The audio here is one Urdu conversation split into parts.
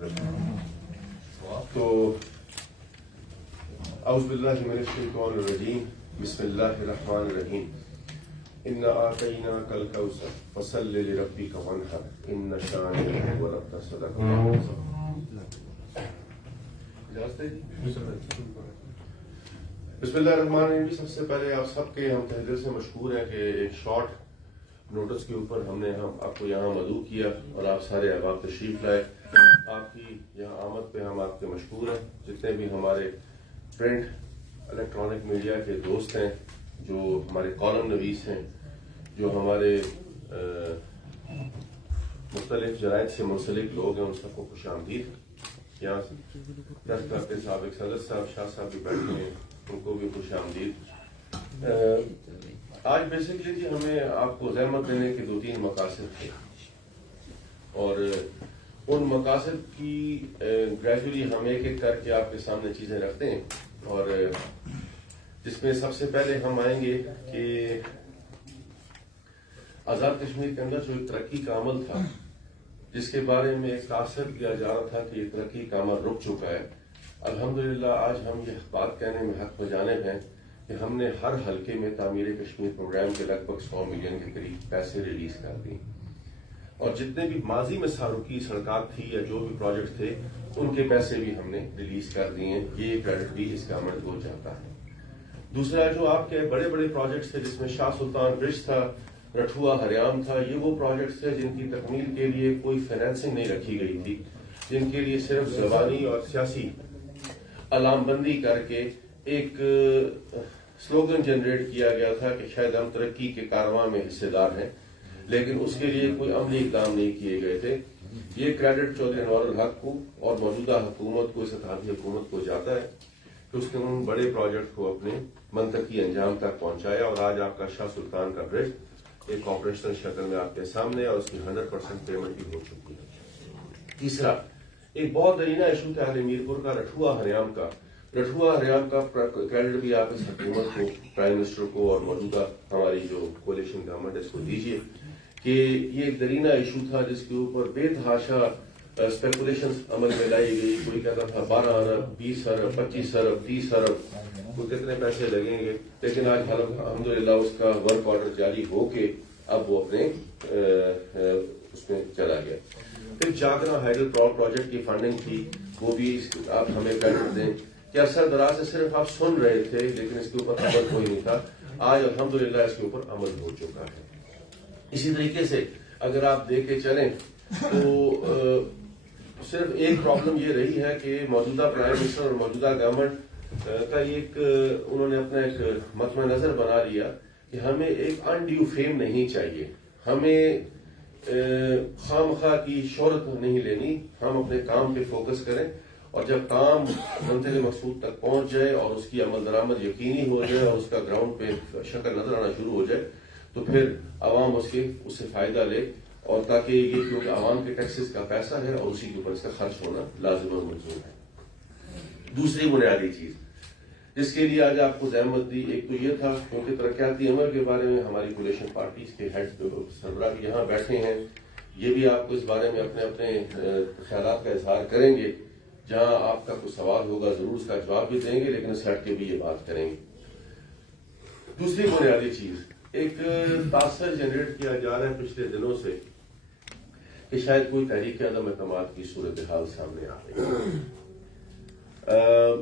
تو اعوذ باللہ من الشیطان الرجیم بسم اللہ الرحمن الرحیم انا اعطیناک الکوثر فصل لربک وانحر ان شانئک هو الابتر. صدق اللہ. بسم اللہ الرحمن الرحیم. سب سے پہلے آپ سب کے ہم تہ دل سے مشکور ہیں کہ ایک شارٹ نوٹس کے اوپر ہم نے آپ کو یہاں مدعو کیا اور آپ سارے احباب تشریف لائے. آپ کی یہاں آمد پہ ہم آپ کے مشکور ہیں. جتنے بھی ہمارے پرنٹ الیکٹرانک میڈیا کے دوست ہیں، جو ہمارے کالم نویس ہیں، جو ہمارے مختلف جرائد سے منسلک لوگ ہیں، ان سب کو خوش آمدید. یہاں پریس کلب کے سابق صدر صاحب شاہ صاحب بھی بیٹھے ہیں، ان کو بھی خوش آمدید. آج بیسکلی جی ہمیں آپ کو زحمت دینے کے 2-3 مقاصد تھے، اور ان مقاصد کی گریجولی ہم ایک ایک کر کے آپ کے سامنے چیزیں رکھتے ہیں. اور جس میں سب سے پہلے ہم آئیں گے کہ آزاد کشمیر کے اندر جو ایک ترقی کا عمل تھا، جس کے بارے میں ایک تاثر کیا جا رہا تھا کہ یہ ترقی کا عمل رک چکا ہے. الحمدللہ آج ہم یہ بات کہنے میں حق بجانب ہیں کہ ہم نے ہر حلقے میں تعمیر کشمیر پروگرام کے لگ بھگ 100 ملین کے قریب پیسے ریلیز کر دی، اور جتنے بھی ماضی میں ساروکی سڑکات تھی یا جو بھی پروجیکٹ تھے ان کے پیسے بھی ہم نے ریلیز کر دیے. یہ کریڈٹ بھی اس گورنمنٹ کو جاتا ہے. دوسرا جو آپ کے بڑے بڑے پروجیکٹس تھے، جس میں شاہ سلطان برج تھا، رٹھوا ہریام تھا، یہ وہ پروجیکٹس تھے جن کی تکمیل کے لیے کوئی فائنینسنگ نہیں رکھی گئی تھی، جن کے لیے صرف زبانی اور سیاسی علام بندی کر کے ایک سلوگن جنریٹ کیا گیا تھا کہ شاید ہم ترقی کے کارواں میں حصے دار ہیں، لیکن اس کے لیے کوئی عملی اقدام نہیں کیے گئے تھے. یہ کریڈٹ چودھری انوار الحق کو اور موجودہ حکومت کو، اتحادی حکومت کو جاتا ہے کہ اس نے ان بڑے پروجیکٹ کو اپنے منطقی انجام تک پہنچایا. اور آج آپ کا شاہ سلطان کا برج ایک آپریشنل شکل میں آپ کے سامنے، اور اس کی 100% پیمنٹ بھی ہو چکی ہے. تیسرا ایک بہت درینہ ایشو تھا اہل میرپور کا، رٹھوا ہریام کا. رٹھوا ہریام کا کریڈٹ بھی آپ اس حکومت کو، پرائم منسٹر کو اور موجودہ ہماری جو کولیشن گورنمنٹ ہے اس کو دیجیے کہ یہ ایک درینہ ایشو تھا جس کے اوپر بے تحاشا اسپیکولیشن عمل میں لائی گئی. کوئی کہتا تھا 12 ارب 20 ارب 25 ارب 30 ارب کو کتنے پیسے لگیں گے، لیکن آج الحمدللہ اس کا ورک آرڈر جاری ہو کے اب وہ اپنے اس میں چلا گیا. پھر جاگرا ہائیڈل پروجیکٹ کی فنڈنگ تھی، وہ بھی آپ ہمیں کریڈٹ دیں کہ عرصہ دراز سے صرف آپ سن رہے تھے لیکن اس کے اوپر عمل کوئی نہیں تھا. آج الحمدللہ اس کے اوپر عمل ہو چکا ہے. اسی طریقے سے اگر آپ دیکھ کے چلیں تو صرف ایک پرابلم یہ رہی ہے کہ موجودہ پرائم منسٹر اور موجودہ گورنمنٹ کا ایک انہوں نے اپنا ایک مطمع نظر بنا لیا کہ ہمیں ایک انڈیو فیم نہیں چاہیے، ہمیں خواہ مخواہ کی شہرت نہیں لینی، ہم اپنے کام پہ فوکس کریں، اور جب کام منزل مقصود تک پہنچ جائے اور اس کی عمل درآمد یقینی ہو جائے اور اس کا گراؤنڈ پہ شکل نظر آنا شروع ہو جائے تو پھر عوام اس سے فائدہ لے، اور تاکہ یہ کیونکہ عوام کے ٹیکسز کا پیسہ ہے اور اسی کے اوپر اس کا خرچ ہونا لازم و ملزوم ہے. دوسری بنیادی چیز جس کے لیے آج آپ کو زحمت دی، ایک تو یہ تھا کیونکہ ترقیاتی عمل کے بارے میں ہماری کولیشن پارٹیز کے ہیڈ سربراہ بھی یہاں بیٹھے ہیں، یہ بھی آپ کو اس بارے میں اپنے اپنے خیالات کا اظہار کریں گے. جہاں آپ کا کوئی سوال ہوگا ضرور اس کا جواب بھی دیں گے، لیکن اس ہٹ کے بھی یہ بات کریں گے. دوسری بنیادی چیز، ایک تاثر جنریٹ کیا جا رہا ہے پچھلے دنوں سے کہ شاید کوئی تحریک عدم اعتماد کی صورتحال سامنے آ رہی ہے.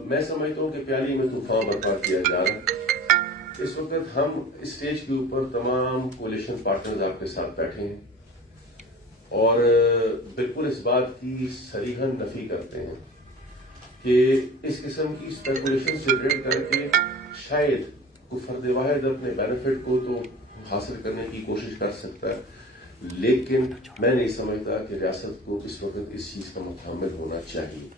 میں سمجھتا ہوں کہ پیالی میں طوفان برپا کیا جا رہا ہے. اس وقت ہم اسٹیج کے اوپر تمام کولیشن پارٹنرز آپ کے ساتھ بیٹھے ہیں اور بالکل اس بات کی صریحاً نفی کرتے ہیں کہ اس قسم کی اسپیکولیشن سے ریٹ کر کے شاید کوئی فرد واحد اپنے بینیفٹ کو تو حاصل کرنے کی کوشش کر سکتا ہے، لیکن میں نہیں سمجھتا کہ ریاست کو اس وقت اس چیز کا متحمل ہونا چاہیے.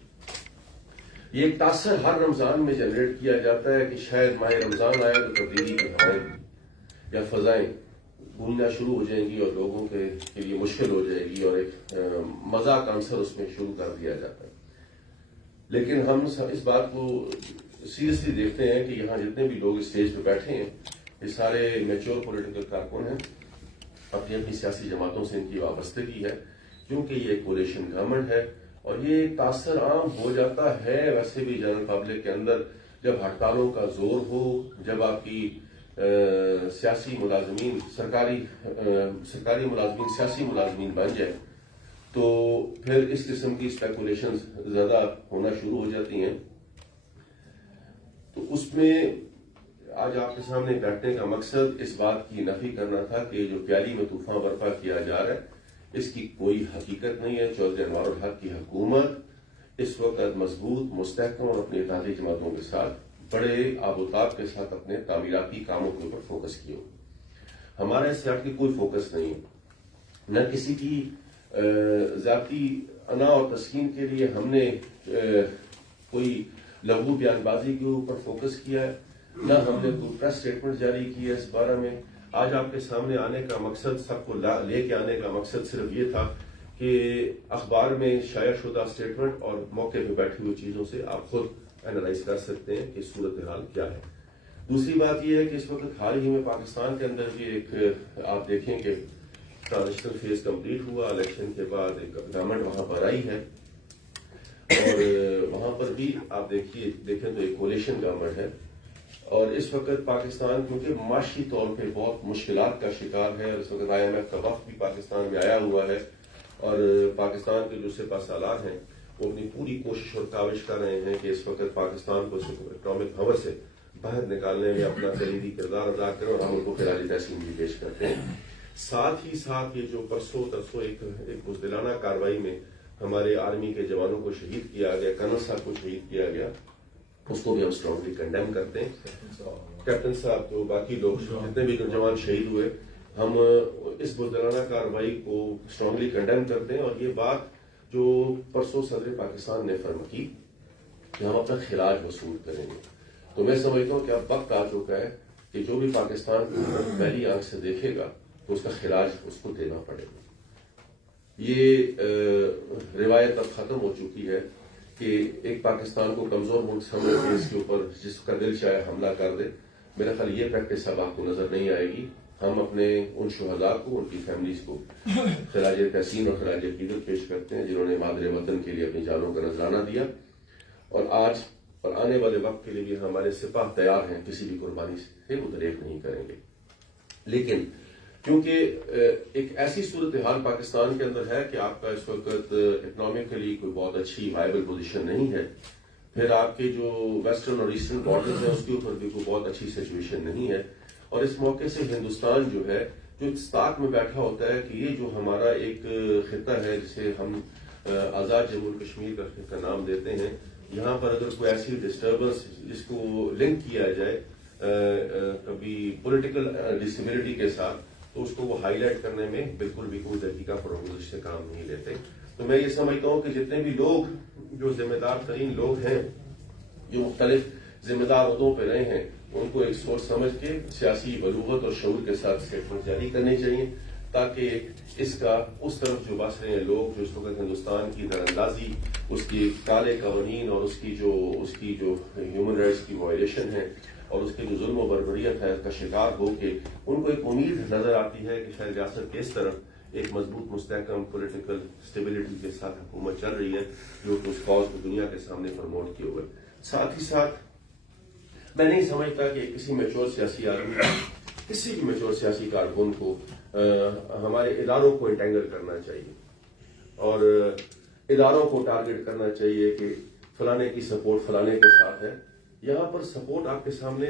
یہ ایک تاثر ہر رمضان میں جنریٹ کیا جاتا ہے کہ شاید ماہ رمضان آئے تو تبدیلی کی ہوائیں یا فضائیں گونجنا شروع ہو جائیں گی اور لوگوں کے لیے مشکل ہو جائے گی اور ایک مذاق عنصر اس میں شروع کر دیا جاتا ہے. لیکن ہم اس بات کو سیریسلی دیکھتے ہیں کہ یہاں جتنے بھی لوگ اسٹیج پہ بیٹھے ہیں یہ سارے میچور پولیٹیکل کارکن ہیں، اپنی اپنی سیاسی جماعتوں سے ان کی وابستگی ہے، کیونکہ یہ ایک کولیشن گورنمنٹ ہے اور یہ تاثر عام ہو جاتا ہے ویسے بھی جنرل پبلک کے اندر جب ہڑتالوں کا زور ہو، جب آپ کی سیاسی ملازمین سرکاری ملازمین سیاسی ملازمین بن جائے تو پھر اس قسم کی اسپیکولیشن زیادہ ہونا شروع ہو جاتی ہیں. تو اس میں آج آپ کے سامنے بیٹھنے کا مقصد اس بات کی نفی کرنا تھا کہ جو پیالی میں طوفان برپا کیا جا رہا ہے اس کی کوئی حقیقت نہیں ہے. چودھری انوار الحق کی حکومت اس وقت مضبوط، مستحکم اور اپنی اتحادی جماعتوں کے ساتھ بڑے آب و تاب کے ساتھ اپنے تعمیراتی کاموں کے اوپر فوکس کیے. ہمارا اس سے ہٹ کے کوئی فوکس نہیں ہے، نہ کسی کی ذاتی انا اور تسکین کے لیے ہم نے کوئی لغو بیان بازی کے اوپر فوکس کیا ہے، نہ ہم نے کوئی پریس اسٹیٹمنٹ جاری کی ہے اس بارے میں. آج آپ کے سامنے آنے کا مقصد، سب کو لے کے آنے کا مقصد صرف یہ تھا کہ اخبار میں شائع شدہ اسٹیٹمنٹ اور موقع پہ بیٹھی ہوئی چیزوں سے آپ خود اینالائز کر سکتے ہیں کہ صورتحال کیا ہے. دوسری بات یہ ہے کہ اس وقت حال ہی میں پاکستان کے اندر بھی ایک آپ دیکھیں کہ ٹرانزیشنل فیز کمپلیٹ ہوا، الیکشن کے بعد ایک گورنمنٹ وہاں پر آئی ہے اور وہاں پر بھی آپ دیکھیں تو ایک کولیشن گورنمنٹ ہے. اور اس وقت پاکستان کیونکہ معاشی طور پہ بہت مشکلات کا شکار ہے، اور اس وقت IMF کا وقت بھی پاکستان میں آیا ہوا ہے اور پاکستان کے جو سپہ سالار ہیں وہ اپنی پوری کوشش اور کاوش کر رہے ہیں کہ اس وقت پاکستان کو اکنامک حوض سے باہر نکالنے میں اپنا کلیدی کردار ادا کریں، اور ہم ان کو خراج تحسین بھی پیش کرتے ہیں. ساتھ ہی ساتھ یہ جو پرسوں ترسوں ایک بزدلانہ کارروائی میں ہمارے آرمی کے جوانوں کو شہید کیا گیا، کرنل صاحب کو شہید کیا گیا، اس کو بھی ہم اسٹرانگلی کنڈیم کرتے ہیں. کیپٹن صاحب تو باقی لوگ جتنے بھی جوان شہید ہوئے، ہم اس بزدلانہ کارروائی کو اسٹرانگلی کنڈیم کرتے ہیں. اور یہ بات جو پرسوں صدر پاکستان نے فرم کی کہ ہم اپنا خراج وصول کریں گے، تو میں سمجھتا ہوں کہ اب وقت آ چکا ہے کہ جو بھی پاکستان کو پہلی آنکھ سے دیکھے گا تو اس کا خراج اس کو دینا پڑے گا. یہ روایت اب ختم ہو چکی ہے کہ ایک پاکستان کو کمزور ملک سمجھ کے اس کے اوپر جس کا دل چاہے حملہ کر دے. میرا خیال یہ پریکٹس اب آپ کو نظر نہیں آئے گی. ہم اپنے ان شہداء کو، ان کی فیملیز کو خراج تحسین اور خراج عقیدت پیش کرتے ہیں جنہوں نے مادر وطن کے لیے اپنی جانوں کا نذرانہ دیا، اور آج اور آنے والے وقت کے لیے بھی ہمارے سپاہ تیار ہیں، کسی بھی قربانی سے وہ دریغ نہیں کریں گے. لیکن کیونکہ ایک ایسی صورتحال پاکستان کے اندر ہے کہ آپ کا اس وقت اکنامکلی کوئی بہت اچھی وائبل پوزیشن نہیں ہے، پھر آپ کے جو ویسٹرن اور ایسٹرن بارڈرز ہیں اس کے اوپر بھی کوئی بہت اچھی سچویشن نہیں ہے. اور اس موقع سے ہندوستان جو ہے جو استاق میں بیٹھا ہوتا ہے کہ یہ جو ہمارا ایک خطہ ہے جسے ہم آزاد جموں کشمیر کا نام دیتے ہیں، یہاں پر اگر کوئی ایسی ڈسٹربنس جس کو لنک کیا جائے کبھی پولیٹیکل ڈسٹیبلٹی کے ساتھ، تو اس کو وہ ہائی لائٹ کرنے میں بالکل بھی کوئی دقیقہ پروگرس سے کام نہیں لیتے. تو میں یہ سمجھتا ہوں کہ جتنے بھی لوگ جو ذمہ دار ترین لوگ ہیں، جو مختلف ذمہ دار عہدوں پہ رہے ہیں، ان کو ایک سوچ سمجھ کے سیاسی بلوغت اور شعور کے ساتھ اسٹیٹمنٹ جاری کرنے چاہیے، تاکہ اس کا اس طرف جو بس رہے ہیں لوگ جو اس وقت ہندوستان کی دراندازی، اس کی کالے قوانین اور اس کی جو ہیومن رائٹس کی وائلیشن ہے اور اس کے جو ظلم و بربریت ہے کا شکار ہو کے ان کو ایک امید نظر آتی ہے کہ شاید ریاست کے اس طرف ایک مضبوط مستحکم پولیٹیکل اسٹیبلٹی کے ساتھ حکومت چل رہی ہے جو کہ اس کاز کو دنیا کے سامنے پروموٹ کیے ہوئے. ساتھ ہی ساتھ میں نہیں سمجھتا کہ کسی میچور سیاسی آدمی، کسی بھی میچور سیاسی کارکن کو ہمارے اداروں کو انٹینگل کرنا چاہیے اور اداروں کو ٹارگٹ کرنا چاہیے کہ فلانے کی سپورٹ فلانے کے ساتھ ہے. یہاں پر سپورٹ آپ کے سامنے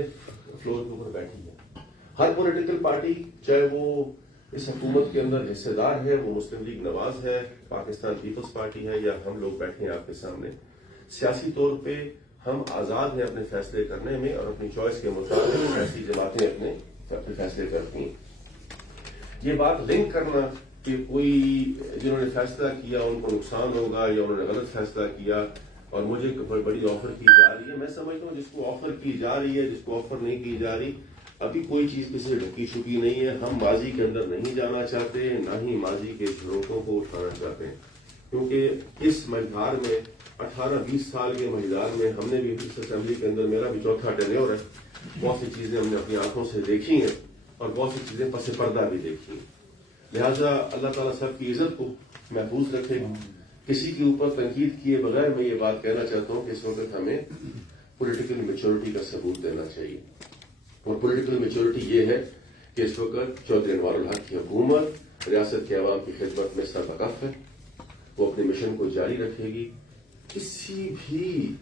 فلور کے اوپر بیٹھی ہے. ہر پولیٹیکل پارٹی چاہے وہ اس حکومت کے اندر حصے دار ہے، وہ مسلم لیگ نواز ہے، پاکستان پیپلز پارٹی ہے، یا ہم لوگ بیٹھے ہیں آپ کے سامنے، سیاسی طور پہ ہم آزاد ہیں اپنے فیصلے کرنے میں اور اپنی چوائس کے مطابق ایسی جماعتیں اپنے فیصلے کرتی ہیں. یہ بات لنک کرنا کہ کوئی جنہوں نے فیصلہ کیا ان کو نقصان ہوگا یا انہوں نے غلط فیصلہ کیا اور مجھے بڑی آفر کی جا رہی ہے، میں سمجھتا ہوں جس کو آفر کی جا رہی ہے، جس کو آفر نہیں کی جا رہی، ابھی کوئی چیز کسی سے ڈھکی چھپی نہیں ہے. ہم ماضی کے اندر نہیں جانا چاہتے، نہ ہی ماضی کے جھروٹوں کو اٹھانا چاہتے ہیں، کیونکہ اس مجدار میں 18-20 سال کے مجدار میں ہم نے بھی اس اسمبلی کے اندر، میرا بھی چوتھا ٹینیور ہے، بہت سی چیزیں ہم نے اپنی آنکھوں سے دیکھی ہیں اور بہت سی چیزیں پس پردہ بھی دیکھی ہیں. لہٰذا اللہ تعالیٰ سب کی عزت کو محفوظ رکھے. کسی کے اوپر تنقید کیے بغیر میں یہ بات کہنا چاہتا ہوں کہ اس وقت ہمیں پولیٹیکل میچورٹی کا ثبوت دینا چاہیے، اور پولیٹیکل میچورٹی یہ ہے کہ اس وقت چودھری انوار الحق کی حکومت ریاست کے عوام کی خدمت میں سربکف ہے، وہ اپنے مشن کو جاری رکھے گی. کسی بھی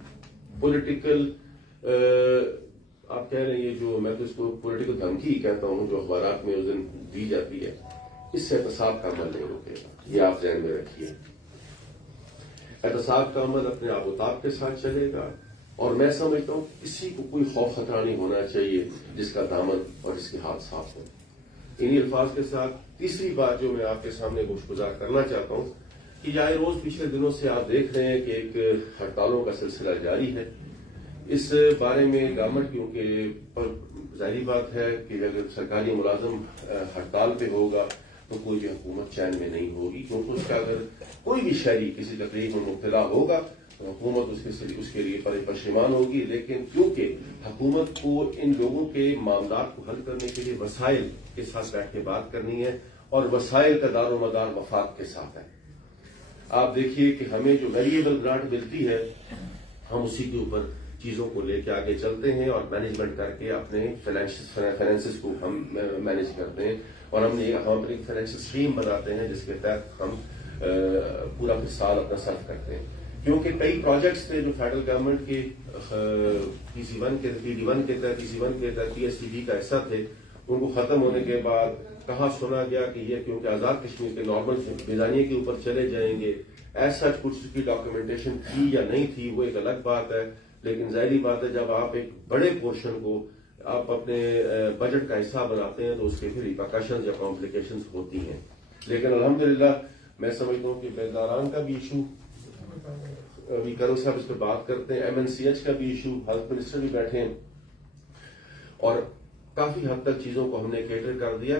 پولیٹیکل آپ کہہ رہے ہیں یہ جو میں تو اس کو پولیٹیکل دھمکی کہتا ہوں جو اخبارات میں اس دن دی جاتی ہے، اس سے احتساب کا عمل نہیں روکے گا. یہ آپ ذہن میں رکھیے. احتساب کا عمل اپنے آبوتاب کے ساتھ چلے گا، اور میں سمجھتا ہوں کسی کو کوئی خوف خطرہ نہیں ہونا چاہیے جس کا دامن اور جس کے ہاتھ صاف ہو. انہی الفاظ کے ساتھ تیسری بات جو میں آپ کے سامنے گزار کرنا چاہتا ہوں کہ یہ روز پچھلے دنوں سے آپ دیکھ رہے ہیں کہ ایک ہڑتالوں کا سلسلہ جاری ہے. اس بارے میں گورنمنٹ کیونکہ ظاہری بات ہے کہ اگر سرکاری ملازم ہڑتال پہ ہوگا تو کوئی بھی حکومت چین میں نہیں ہوگی، کیونکہ اس کا اگر کوئی بھی شہری کسی تقریب میں مبتلا ہوگا تو حکومت اس کے لیے پشیمان ہوگی. لیکن کیونکہ حکومت کو ان لوگوں کے معاملات کو حل کرنے کے لیے وسائل کے ساتھ بیٹھ کے بات کرنی ہے، اور وسائل کا دار و مدار وفاق کے ساتھ ہے. آپ دیکھیے کہ ہمیں جو ویریبل گرانٹ ملتی ہے ہم اسی کے اوپر چیزوں کو لے کے آگے چلتے ہیں اور مینجمنٹ کر کے اپنے فائنینسز کو ہم مینج کرتے ہیں، اور ہم اپنی فائنینشیل اسٹریم بناتے ہیں جس کے تحت ہم پورا سال اپنا صرف کرتے ہیں. کیونکہ کئی پروجیکٹس تھے جو فیڈرل گورنمنٹ کے پی سی ون کے تحت پی ایس سی بی کا حصہ تھے، ان کو ختم ہونے کے بعد کہاں سنا گیا کہ یہ کیونکہ آزاد کشمیر کے نارمل میزانیے کے اوپر چلے جائیں گے. ایسا کچھ اس کی ڈاکیومنٹیشن تھی یا نہیں تھی وہ ایک الگ بات ہے، لیکن ظاہری بات ہے جب آپ ایک بڑے پورشن کو آپ اپنے بجٹ کا حصہ بناتے ہیں تو اس کے پھر ریپرکشنز یا کمپلیکیشنز ہوتی ہیں. لیکن الحمدللہ میں سمجھتا ہوں کہ بیداران کا بھی ایشو ابھی کرو صاحب اس پہ بات کرتے ہیں، ایم این سی ایچ کا بھی ایشو، ہیلتھ منسٹر بھی بیٹھے ہیں، اور کافی حد تک چیزوں کو ہم نے کیٹر کر دیا.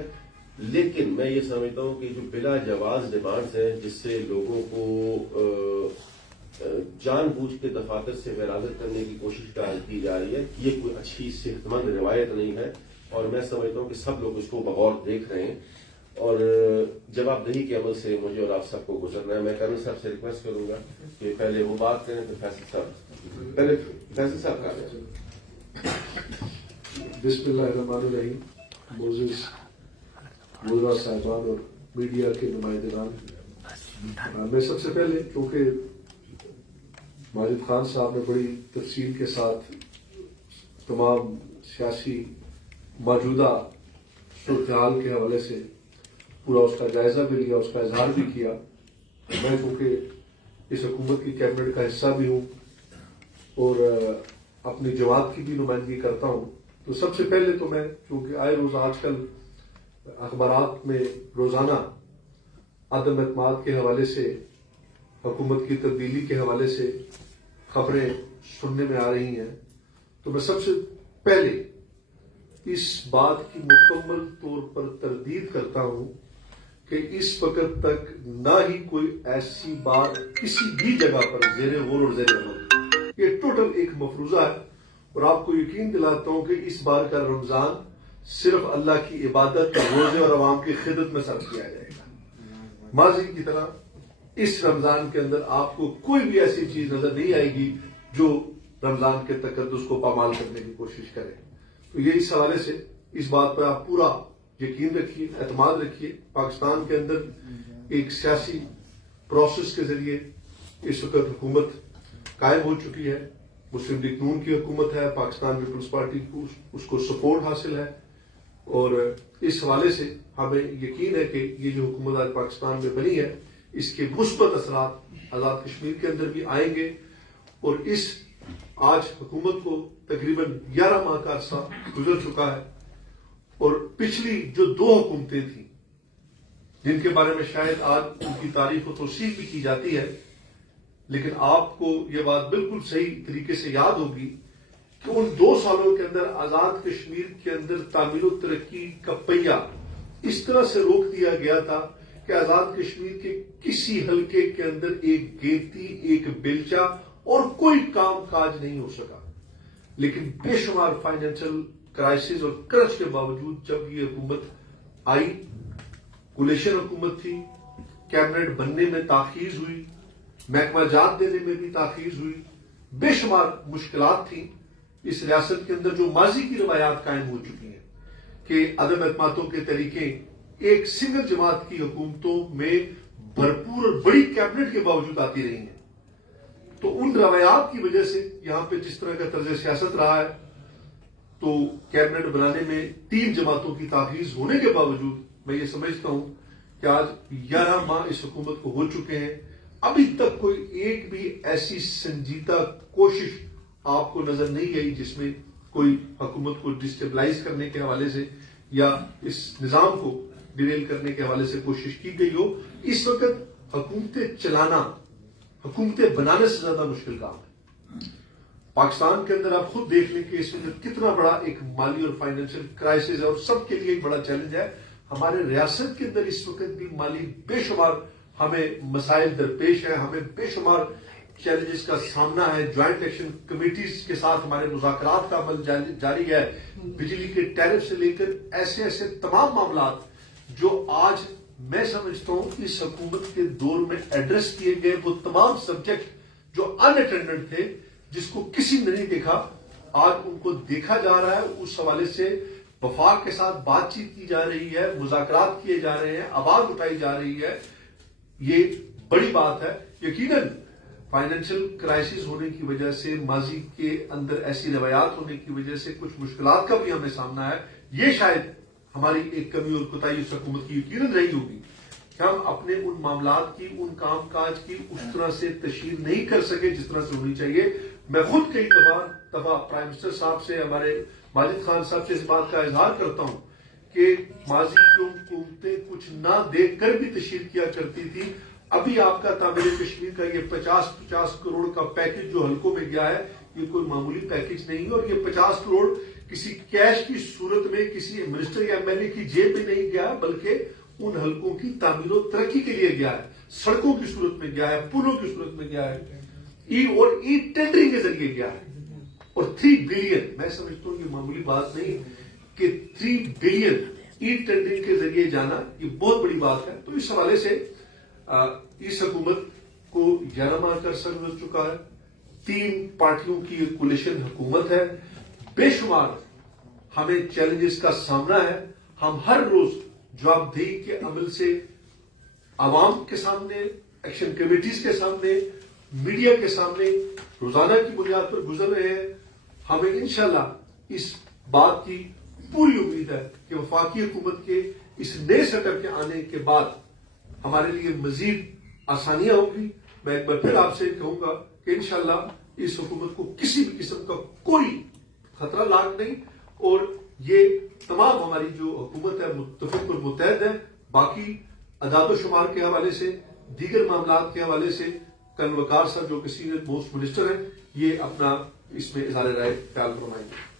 لیکن میں یہ سمجھتا ہوں کہ جو بلا جواز ڈیمانڈز ہیں جس سے لوگوں کو جان بوجھ کے دفاتر سے وراثت کرنے کی کوشش کی جا رہی ہے، یہ کوئی اچھی صحت مند روایت نہیں ہے، اور میں سمجھتا ہوں کہ سب لوگ اس کو بغور دیکھ رہے ہیں. اور جواب دہی کے عمل سے مجھے اور آپ سب کو گزرنا ہے. میں کرنل صاحب سے ریکویسٹ کروں گا کہ پہلے وہ بات کریں پھر فیصل صاحب کا لیں. بسم اللہ الرحمن الرحیم. معزز وزراء صاحبان اور میڈیا کے نمائندگان، میں سب سے پہلے کیونکہ ماجد خان صاحب نے بڑی تفصیل کے ساتھ تمام سیاسی موجودہ صورتحال کے حوالے سے پورا اس کا جائزہ بھی لیا، اس کا اظہار بھی کیا. میں کیونکہ اس حکومت کی کیبنٹ کا حصہ بھی ہوں اور اپنی جماعت کی بھی نمائندگی کرتا ہوں، تو سب سے پہلے تو میں کیونکہ آئے روز آج کل اخبارات میں روزانہ عدم اعتماد کے حوالے سے، حکومت کی تبدیلی کے حوالے سے خبریں سننے میں آ رہی ہیں، تو میں سب سے پہلے اس بات کی مکمل طور پر تردید کرتا ہوں کہ اس وقت تک نہ ہی کوئی ایسی بات کسی بھی جگہ پر زیر غور اور زیر عمل، یہ ٹوٹل ایک مفروضہ ہے. اور آپ کو یقین دلاتا ہوں کہ اس بار کا رمضان صرف اللہ کی عبادت، روزے اور عوام کی خدمت میں صرف کیا جائے گا. ماضی کی طرح اس رمضان کے اندر آپ کو کوئی بھی ایسی چیز نظر نہیں آئے گی جو رمضان کے تقدس کو پامال کرنے کی کوشش کرے. تو یہ اس حوالے سے اس بات پر آپ پورا یقین رکھیے، اعتماد رکھیے. پاکستان کے اندر ایک سیاسی پروسیس کے ذریعے اس وقت حکومت قائم ہو چکی ہے. مسلم لیگ نون کی حکومت ہے، پاکستان پیپلز پارٹی کو اس کو سپورٹ حاصل ہے، اور اس حوالے سے ہمیں یقین ہے کہ یہ جو حکومت آج پاکستان میں بنی ہے اس کے مثبت اثرات آزاد کشمیر کے اندر بھی آئیں گے. اور اس آج حکومت کو تقریباً 11 ماہ کا عرصہ گزر چکا ہے، اور پچھلی جو 2 حکومتیں تھیں جن کے بارے میں شاید آج ان کی تاریخ و توثیق بھی کی جاتی ہے، لیکن آپ کو یہ بات بالکل صحیح طریقے سے یاد ہوگی کہ ان 2 سالوں کے اندر آزاد کشمیر کے اندر تعمیر و ترقی کا پہیہ اس طرح سے روک دیا گیا تھا کہ آزاد کشمیر کے کسی حلقے کے اندر ایک گیتی، ایک بیلچہ اور کوئی کام کاج نہیں ہو سکا. لیکن بے شمار فائنینشل کرائسس اور کرچ کے باوجود جب یہ حکومت آئی، کولیشن حکومت تھی، کیبنٹ بننے میں تاخیر ہوئی، محکمہ جات دینے میں بھی تاخیر ہوئی، بے شمار مشکلات تھیں اس ریاست کے اندر جو ماضی کی روایات قائم ہو چکی ہیں کہ عدم اعتمادوں کے طریقے ایک سنگل جماعت کی حکومتوں میں بھرپور اور بڑی کیبنٹ کے باوجود آتی رہی ہیں. تو ان روایات کی وجہ سے یہاں پہ جس طرح کا طرز سیاست رہا ہے تو کیبنٹ بنانے میں 3 جماعتوں کی تاخیر ہونے کے باوجود میں یہ سمجھتا ہوں کہ آج 11 ماہ اس حکومت کو ہو چکے ہیں، ابھی تک کوئی ایک بھی ایسی سنجیدہ کوشش آپ کو نظر نہیں آئی جس میں کوئی حکومت کو ڈسٹیبلائز کرنے کے حوالے سے یا اس نظام کو ڈیریل کرنے کے حوالے سے کوشش کی گئی ہو. اس وقت حکومتیں چلانا حکومتیں بنانے سے زیادہ مشکل کام ہے. پاکستان کے اندر آپ خود دیکھ لیں کہ اس وقت کتنا بڑا ایک مالی اور فائنینشیل کرائسس ہے اور سب کے لیے ایک بڑا چیلنج ہے. ہمارے ریاست کے اندر اس وقت بھی مالی بے شمار ہمیں مسائل درپیش ہیں، ہمیں بے شمار چیلنجز کا سامنا ہے. جوائنٹ ایکشن کمیٹیز کے ساتھ ہمارے مذاکرات کا عمل جاری ہے. بجلی کے ٹیرف سے لے کر ایسے ایسے تمام معاملات جو آج میں سمجھتا ہوں کہ اس حکومت کے دور میں ایڈریس کیے گئے وہ تمام سبجیکٹ جو ان اٹینڈڈ تھے، جس کو کسی نے نہیں دیکھا، آج ان کو دیکھا جا رہا ہے. اس حوالے سے وفاق کے ساتھ بات چیت کی جا رہی ہے، مذاکرات کیے جا رہے ہیں، آواز اٹھائی جا رہی ہے. یہ بڑی بات ہے. یقیناً فائنینشیل کرائسس ہونے کی وجہ سے، ماضی کے اندر ایسی روایات ہونے کی وجہ سے کچھ مشکلات کا بھی ہمیں سامنا ہے. یہ شاید ہماری ایک کمی اور کوتاہی اس حکومت کی یقیناً رہی ہوگی کہ ہم اپنے ان معاملات کی، ان کام کاج کی اس طرح سے تشہیر نہیں کر سکے جس طرح سے ہونی چاہیے. میں خود کئی دفعہ پرائم منسٹر صاحب سے، ہمارے ماجد خان صاحب سے اس بات کا اظہار کرتا ہوں کہ ماضی کی حکومتیں کچھ نہ دیکھ کر بھی تشہیر کیا کرتی تھی. ابھی آپ کا تعمیر کشمیر کا یہ 50 کروڑ کا پیکج جو حلقوں میں گیا ہے، یہ کوئی معمولی پیکج نہیں ہے. اور یہ 50 کروڑ کسی کیش کی صورت میں کسی منسٹر یا ایم ایل اے کی جیب میں نہیں گیا، بلکہ ان حلقوں کی تعمیر و ترقی کے لیے گیا ہے. سڑکوں کی صورت میں گیا ہے، پلوں کی صورت میں گیا ہے، ای ٹینڈرنگ کے ذریعے گیا ہے. اور 3 بلین، میں سمجھتا ہوں یہ معمولی بات نہیں کہ 3 بلین ای ٹینڈرنگ کے ذریعے جانا یہ بہت بڑی بات ہے. تو اس حوالے سے اس حکومت کو 11 ماہ کا عرصہ گزر چکا ہے. 3 پارٹیوں کی ایک کولیشن حکومت ہے. بے شمار ہمیں چیلنجز کا سامنا ہے. ہم ہر روز جواب دہی کے عمل سے عوام کے سامنے، ایکشن کمیٹیز کے سامنے، میڈیا کے سامنے روزانہ کی بنیاد پر گزر رہے ہیں. ہمیں انشاءاللہ اس بات کی پوری امید ہے کہ وفاقی حکومت کے اس نئے سیٹ اپ کے آنے کے بعد ہمارے لیے مزید آسانیاں ہوں گی. میں ایک بار پھر آپ سے کہوں گا کہ انشاءاللہ اس حکومت کو کسی بھی قسم کا کوئی خطرہ لاحق نہیں، اور یہ تمام ہماری جو حکومت ہے متفق اور متحد ہے. باقی اعداد و شمار کے حوالے سے، دیگر معاملات کے حوالے سے کنور وقار صاحب جو کہ سینئر موسٹ منسٹر ہیں، یہ اپنا اس میں اظہار رائے خیال فرمائیں گے.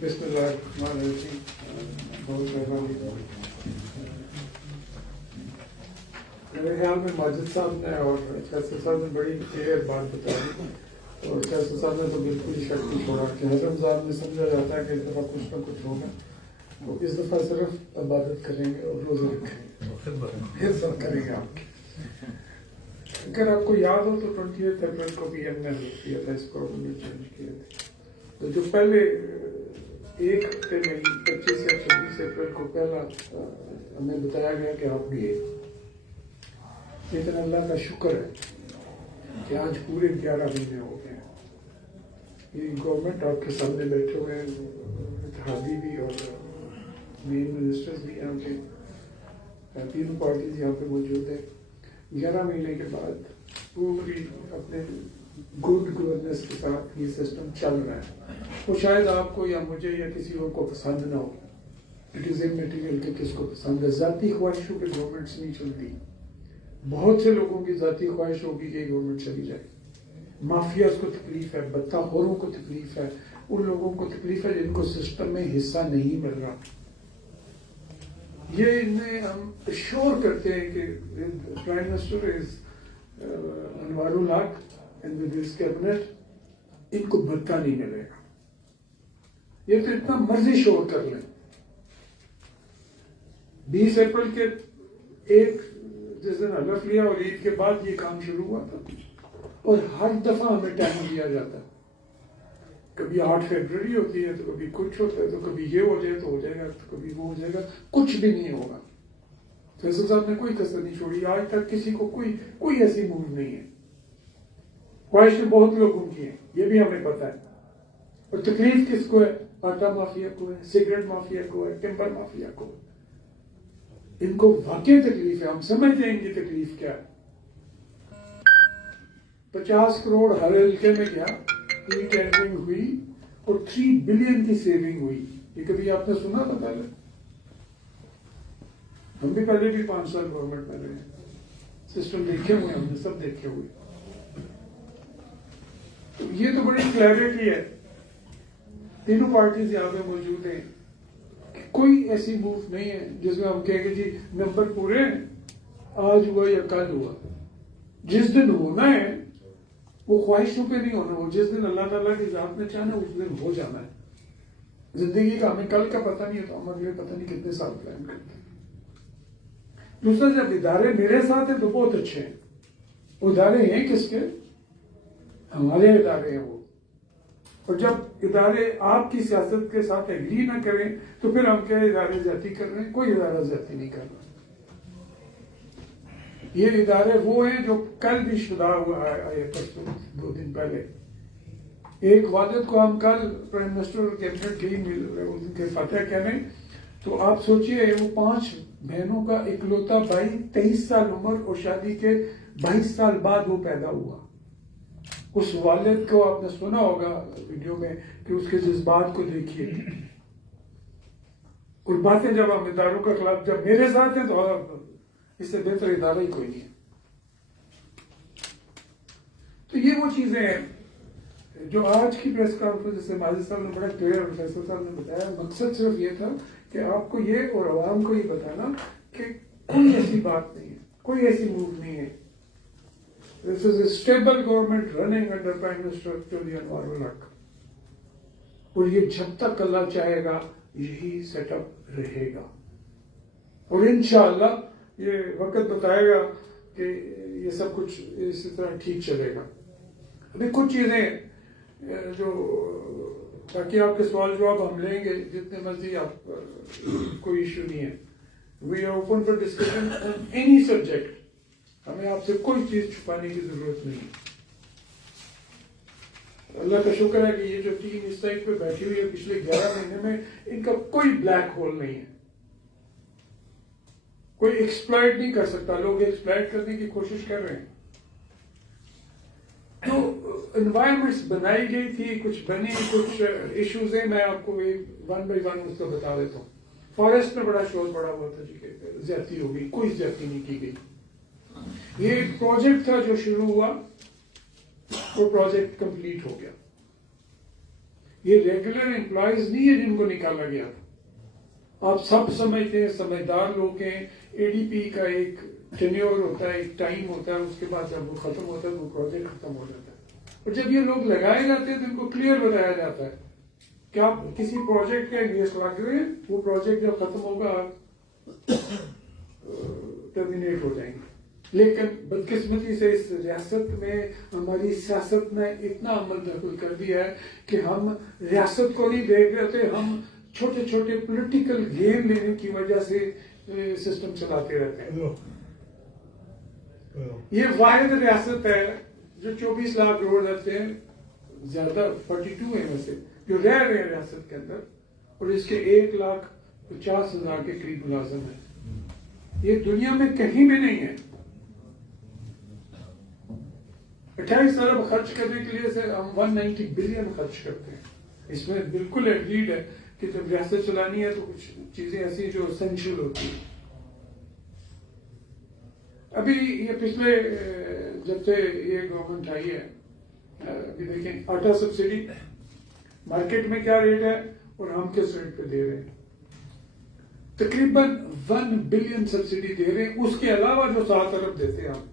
بسم اللہ الرحمن الرحیم. بہت مہربانی. میرے خیال میں ماجد صاحب نے اور فیصل صاحب نے بڑی کلیئر بات بتا دی، اور فیصل صاحب نے تو بالکل ہی شک نہیں چھوڑا کہ ہر رمضان میں سمجھا جاتا ہے کہ اس دفعہ کچھ نہ کچھ ہوگا. تو اس دفعہ صرف عبادت کریں گے اور روزے رکھیں گے، خدمت کریں گے آپ کی. اگر آپ کو یاد ہو تو 28 اپریل کو بھی ہم نے کیا تھا، اس کو چینج کیا تھا. تو جو پہلے ایک ہفتے میں 25 یا 26 اپریل کو پہلا ہمیں بتایا گیا کہ آپ گئے. لیکن اللہ کا شکر ہے کہ آج پورے 11 مہینے ہو گئے. یہ گورنمنٹ آپ کے سامنے بیٹھے ہوئے ہیں، اتحادی بھی اور مین منسٹرز بھی یہاں کے، تینوں پارٹیز یہاں پہ موجود ہیں. 11 مہینے کے بعد پوری اپنے گڈ گورننس کے ساتھ یہ سسٹم چل رہا ہے. وہ شاید آپ کو یا مجھے یا کسی اور کو پسند نہ ہو. اٹ از اممیٹیریل کہ کس کو پسند ہے. ذاتی خواہشوں پہ گورنمنٹس نہیں چلتی. بہت سے لوگوں کی ذاتی خواہش ہوگی کہ گورنمنٹ چلی جائے. مافیاز کو تکلیف ہے، بتہ خوروں کو تکلیف ہے، ان لوگوں کو تکلیف ہے جن کو سسٹم میں حصہ نہیں مل رہا. یہ انہیں ہم شور کرتے ہیں کہ prime minister is Anwar ul Haq and with his cabinet ان کو بھتہ نہیں ملے گا. یہ تو اتنا مرضی شور کر لیں. 20 اپریل کے ایک جس دن حلف لیا اور عید کے بعد یہ کام شروع ہوا تھا، اور ہر دفعہ ہمیں ٹائم دیا جاتا ہے. کبھی 8 فروری ہوتی ہے تو کبھی کچھ ہوتا ہے، تو کبھی یہ ہو جائے تو ہو جائے گا، تو کبھی وہ ہو جائے گا. کچھ بھی نہیں ہوگا. فیصل صاحب نے کوئی کسر نہیں چھوڑی. آج تک کسی کو کوئی ایسی موو نہیں ہے. خواہشیں بہت لوگوں کی ہیں، یہ بھی ہمیں پتا ہے. اور تکلیف کس کو ہے؟ آٹا مافیا کو ہے، سگریٹ مافیا کو ہے، ٹمبر مافیا کو ہے. ان کو واقعی تکلیف ہے. ہم سمجھتے ہیں ان کی تکلیف کیا ہے. 50 کروڑ ہر علاقے میں گیا، ای ٹینڈرنگ ہوئی اور 3 بلین کی سیونگ ہوئی. یہ کبھی آپ نے سنا تھا پہلے؟ ہم بھی پہلے بھی 5 سال گورنمنٹ میں رہے ہیں، سسٹم دیکھے ہوئے، ہم نے سب دیکھے ہوئے. تو یہ تو بڑی کلیئرٹی ہے. تینوں پارٹیز یہاں پہ موجود ہیں. کوئی ایسی موو نہیں ہے جس میں ہم کہیں کہ جی نمبر پورے ہیں، آج ہوا یا کل ہوا. جس دن ہونا ہے وہ خواہشوں پہ نہیں ہونا، وہ جس دن اللہ تعالیٰ کی ذات نے چاہنا اس دن ہو جانا ہے. زندگی کا ہمیں کل کا پتہ نہیں ہے، تو ہم اگلے پتہ نہیں کتنے سال پلان کرتے ہیں. دوسرا، جب ادارے میرے ساتھ ہیں تو بہت اچھے ہیں. وہ ادارے ہیں کس کے؟ ہمارے ادارے ہیں وہ. اور جب ادارے آپ کی سیاست کے ساتھ ایگری نہ کریں تو پھر ہم کیا ادارے زیادتی کر رہے ہیں؟ کوئی ادارہ زیادتی نہیں کر رہا. یہ ادارے وہ ہیں جو کل بھی شدہ ہوا ہے. پرسوں 2 دن پہلے ایک والد کو ہم کل پرائم منسٹر اور کیبنٹ کی ان کے فاتحہ کہنے، تو آپ سوچئے وہ 5 بہنوں کا اکلوتا بھائی، 23 سال عمر اور شادی کے 22 سال بعد وہ پیدا ہوا. اس والد کو آپ نے سنا ہوگا ویڈیو میں کہ اس کے جذبات کو دیکھیے. اور باتیں جب ہم اداروں کے خلاف جب میرے ساتھ ہیں تو اس سے بہتر ادارہ ہی کوئی نہیں ہے. تو یہ وہ چیزیں ہیں جو آج کی پریس کانفرنس سے ماجد صاحب نے بڑا کلیئر اور فیصل صاحب نے بتایا. مقصد صرف یہ تھا کہ آپ کو یہ اور عوام کو یہ بتانا کہ کوئی ایسی بات نہیں ہے، کوئی ایسی موو نہیں ہے. This is a stable government running under Prime Minister Dr. Anwar ul-Haq. اور یہ جب تک اللہ چاہے گا یہی سیٹ اپ رہے گا. اور انشاءاللہ یہ وقت بتائے گا کہ یہ سب کچھ اسی طرح ٹھیک چلے گا. ابھی کچھ چیزیں جو باقی آپ کے سوال جواب ہم لیں گے جتنے مرضی آپ، کوئی ایشو نہیں ہے. We are open for discussion on any subject. ہمیں آپ سے کوئی چیز چھپانے کی ضرورت نہیں. اللہ کا شکر ہے کہ یہ جو ٹیم اس سائڈ پہ بیٹھی ہوئی ہے پچھلے 11 مہینے میں ان کا کوئی بلیک ہول نہیں ہے. کوئی ایکسپلائٹ نہیں کر سکتا. لوگ ایکسپلائٹ کرنے کی کوشش کر رہے ہیں. تو انوائرمنٹس بنائی گئی تھی، کچھ بنی، کچھ ایشوز ہیں. میں آپ کو 1 بائی 1 اس کو بتا دیتا ہوں. فارسٹ میں بڑا شور پڑا ہوا تھا جی کہ زیادتی ہو گئی. کوئی زیادتی نہیں کی گئی. یہ ایک پروجیکٹ تھا جو شروع ہوا، وہ پروجیکٹ کمپلیٹ ہو گیا. یہ ریگولر امپلائیز نہیں ہے جن کو نکالا گیا تھا. آپ سب سمجھتے ہیں، سمجھدار لوگ ہیں. اے ڈی پی کا ایک ٹینیور ہوتا ہے، ایک ٹائم ہوتا ہے، اس کے بعد جب وہ ختم ہوتا ہے وہ پروجیکٹ ختم ہو جاتا ہے. اور جب یہ لوگ لگائے جاتے ہیں تو ان کو کلیئر بتایا جاتا ہے کہ آپ کسی پروجیکٹ کے انگیز لگ رہے ہیں، وہ پروجیکٹ جب ختم ہوگا آپ ٹرمینیٹ ہو جائیں گے. لیکن بدقسمتی سے اس ریاست میں ہماری سیاست نے اتنا عمل دخل کر دیا ہے کہ ہم ریاست کو نہیں دیکھ رہے تھے. ہم چھوٹے چھوٹے پولیٹیکل گیم لینے کی وجہ سے سسٹم چلاتے رہتے ہیں. یہ واحد ریاست ہے جو 24 لاکھ روڈ رہتے ہیں، زیادہ 42 ہیں ویسے جو رہ رہے ہیں ریاست کے اندر، اور اس کے 1,50,000 کے قریب ملازم ہیں. یہ دنیا میں کہیں بھی نہیں ہے. 28 ارب خرچ کرنے کے لیے سے ہم 190 بلین خرچ کرتے ہیں. اس میں بالکل ایگریڈ ہے کہ جب ریاست چلانی ہے تو کچھ چیزیں ایسی جو اسینشیل ہوتی ہیں. ابھی یہ پچھلے جب سے یہ گورنمنٹ آئی ہے، ابھی دیکھیں آٹا سبسڈی مارکیٹ میں کیا ریٹ ہے اور ہم کس ریٹ پہ دے رہے ہیں. تقریباً 1 بلین سبسڈی دے رہے ہیں. اس کے علاوہ جو 7 ارب دیتے ہیں ہم،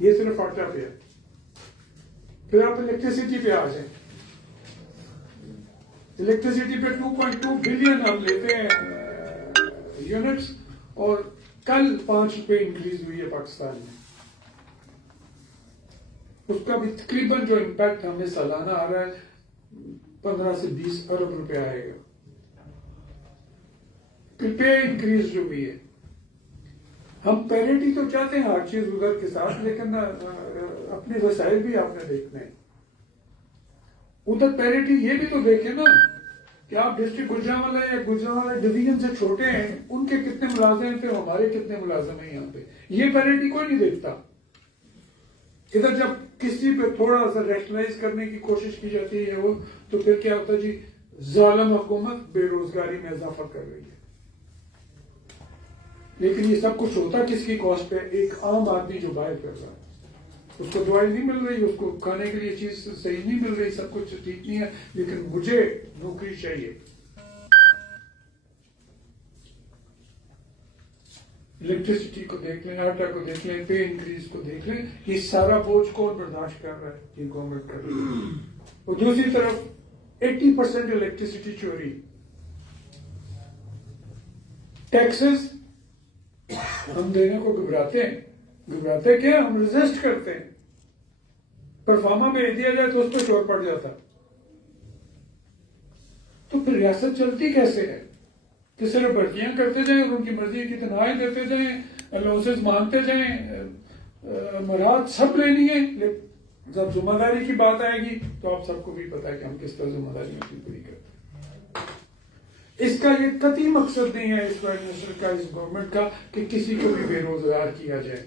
یہ صرف آٹا پہ ہے. پھر آپ الیکٹریسٹی پہ آ جائیں. الیکٹریسٹی پہ 2.2 بلین ہم لیتے ہیں یونٹس، اور کل 5 روپے انکریز ہوئی ہے پاکستان میں. اس کا بھی تقریباً جو امپیکٹ ہمیں سالانہ آ رہا ہے 15 سے 20 ارب روپے آئے گا. پے انکریز جو ہوئی ہے. ہم پیریٹی تو چاہتے ہیں ہر چیز ادھر کے ساتھ، لیکن اپنے وسائل بھی آپ نے دیکھنے ہیں. ادھر پیریٹی یہ بھی تو دیکھیں نا کہ آپ ڈسٹرکٹ گجرانوالہ یا گجرانوالہ ڈویژن سے چھوٹے ہیں، ان کے کتنے ملازم ہیں پھر ہمارے کتنے ملازم ہیں یہاں پہ. یہ پیریٹی کوئی نہیں دیکھتا. ادھر جب کسی پہ تھوڑا سا ریشنلائز کرنے کی کوشش کی جاتی ہے وہ، تو پھر کیا ہوتا ہے جی ظالم حکومت بے روزگاری میں اضافہ کر رہی ہے. لیکن یہ سب کچھ ہوتا کس کی کاسٹ پہ؟ ایک عام آدمی جو باہر کر رہا ہے، اس کو دوائی نہیں مل رہی، اس کو کھانے کے لیے چیز صحیح نہیں مل رہی، سب کچھ ٹھیک نہیں ہے، لیکن مجھے نوکری چاہیے. الیکٹریسٹی کو دیکھ لیں، آٹا کو دیکھ لیں، پے انکریز کو دیکھ لیں. یہ سارا بوجھ کون برداشت کر رہا ہے؟ یہ گورنمنٹ کر رہی ہے. اور دوسری طرف 80% الیکٹریسٹی چوری. ٹیکسز ہم دینے کو گھبراتے ہیں. گھبراتے کیا؟ ہم ریزسٹ کرتے ہیں. پرفارما بھیج دیا جائے تو اس پہ شور پڑ جاتا. تو پھر ریاست چلتی کیسے ہے؟ کہ صرف بھرتیاں کرتے جائیں اور ان کی مرضی کی تنخواہیں دیتے جائیں، الاؤنسز مانگتے جائیں، مراد سب لینی ہے. جب ذمہ داری کی بات آئے گی تو آپ سب کو بھی پتا ہے کہ ہم کس طرح ذمہ داریوں کی پوری کرتے ہیں. اس کا یہ قطعی مقصد نہیں ہے اس پرائم منسٹر کا، اس گورنمنٹ کا، کہ کسی کو بھی بے روزگار کیا جائے.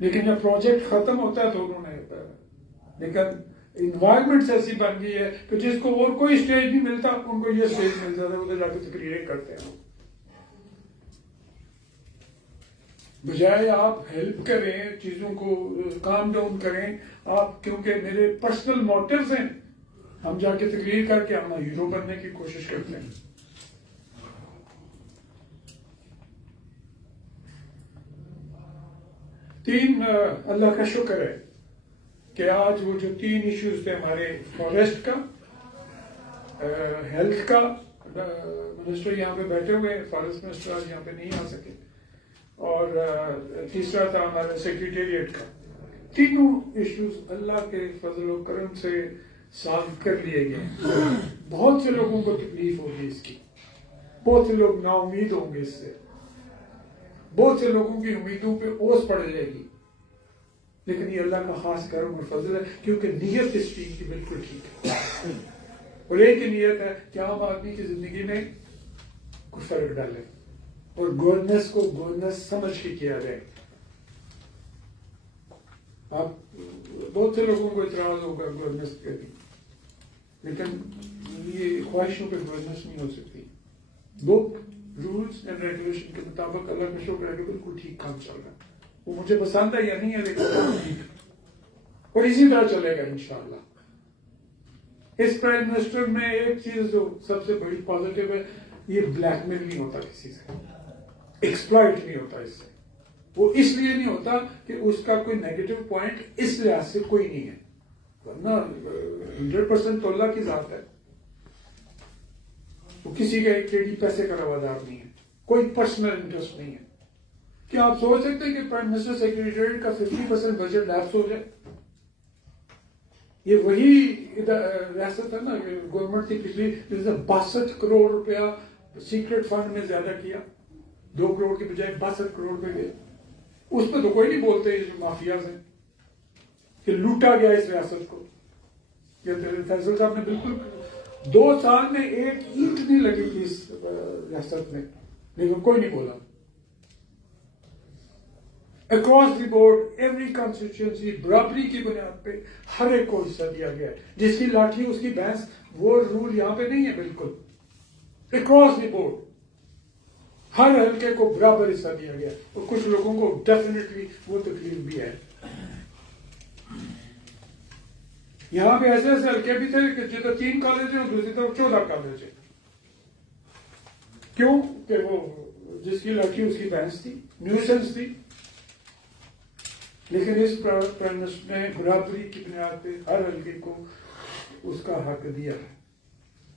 لیکن جب پروجیکٹ ختم ہوتا ہے تو انہوں نے لیکن انوائرمنٹ ایسی بن گئی ہے کہ جس کو اور کوئی اسٹیج نہیں ملتا ان کو یہ اسٹیج مل جاتا ہے، ادھر جا کے تقریریں کرتے ہیں. بجائے آپ ہیلپ کریں، چیزوں کو کام ڈاؤن کریں آپ، کیونکہ میرے پرسنل موٹیوز ہیں، ہم جا کے تقریر کر کے اپنا ہیرو بننے کی کوشش کرتے ہیں. اللہ کا شکر ہے کہ آج وہ جو 3 ایشوز تھے ہمارے، فارسٹ کا، ہیلتھ کا، منسٹر یہاں پہ بیٹھے ہوئے، فارسٹ منسٹر آج یہاں پہ نہیں آ سکے، اور تیسرا تھا ہمارا سیکریٹریٹ کا. تینوں ایشوز اللہ کے فضل و کرم سے سالو کر لیے گئے. بہت سے لوگوں کو تکلیف ہوگی اس کی، بہت سے لوگ نا امید ہوں گے اس سے، بہت سے لوگوں کی امیدوں پہ اوس پڑ جائے گی، لیکن یہ اللہ کا خاص کرم اور فضل ہے، کیونکہ نیت اس ٹیم کی بالکل ٹھیک ہے. اور ایک ہی نیت ہے کہ عام آدمی کی زندگی میں کچھ فرق ڈالے اور گورننس کو گورننس سمجھ کے کیا جائے. آپ بہت سے لوگوں کو اعتراض ہوگا گورننس کے لیے، لیکن یہ خواہشوں پہ گورننس نہیں ہو سکتی. بک رولز اینڈ ریگولیشن کے مطابق اللہ کا شکر ہے کہ بالکل ٹھیک کام چل رہا ہے. وہ مجھے پسند ہے یا نہیں ہے، لیکن ٹھیک، اور اسی طرح چلے گا انشاءاللہ. اس پرائم منسٹر میں ایک چیز جو سب سے بڑی پازیٹیو ہے، یہ بلیک میل نہیں ہوتا کسی سے، ایکسپلائٹ نہیں ہوتا اس سے. وہ اس لیے نہیں ہوتا کہ اس کا کوئی نیگیٹو پوائنٹ اس لحاظ سے کوئی نہیں ہے، ورنہ 100% تو اللہ کی ذات ہے. وہ کسی کا ایک ٹیڑھی پیسے کا روادار نہیں ہے، کوئی پرسنل انٹرسٹ نہیں ہے. کیا آپ سوچ سکتے ہیں کہ پرائم منسٹر سیکریٹریٹ کا 50% بجٹ لیپس ہو جائے؟ یہ وہی ریاست ہے نا، گورنمنٹ کی پچھلی 62 کروڑ روپیہ سیکرٹ فنڈ میں زیادہ کیا، 2 کروڑ کے بجائے 62 کروڑ پہ گئے. اس پہ تو کوئی نہیں بولتے یہ جو مافیاز ہیں کہ لوٹا گیا اس ریاست کو. فیصل صاحب نے بالکل 2 سال میں ایک اینٹ نہیں لگی تھی اس ریاست میں، لیکن کوئی نہیں بولا. Across the board every constituency برابری کی بنیاد پہ ہر ایک کو حصہ دیا گیا ہے. جس کی لاٹھی اس کی بھینس، وہ رول یہاں پہ نہیں ہے. بالکل اکراس دی بورڈ ہر حلقے کو برابر حصہ دیا گیا، اور کچھ لوگوں کو ڈیفینیٹلی وہ تکلیف بھی ہے. یہاں پہ ایسے ایسے حلقے بھی تھے کہ جدھر 3 کالج ہیں اور دوسری طرف 14 کالج ہیں. کیوں؟ کہ وہ جس کی لاٹھی اس کی بھینس تھی، نیوسنس تھی. لیکن اس پرائم منسٹر نے برابری کی بنیاد پہ ہر حلقے کو اس کا حق دیا ہے.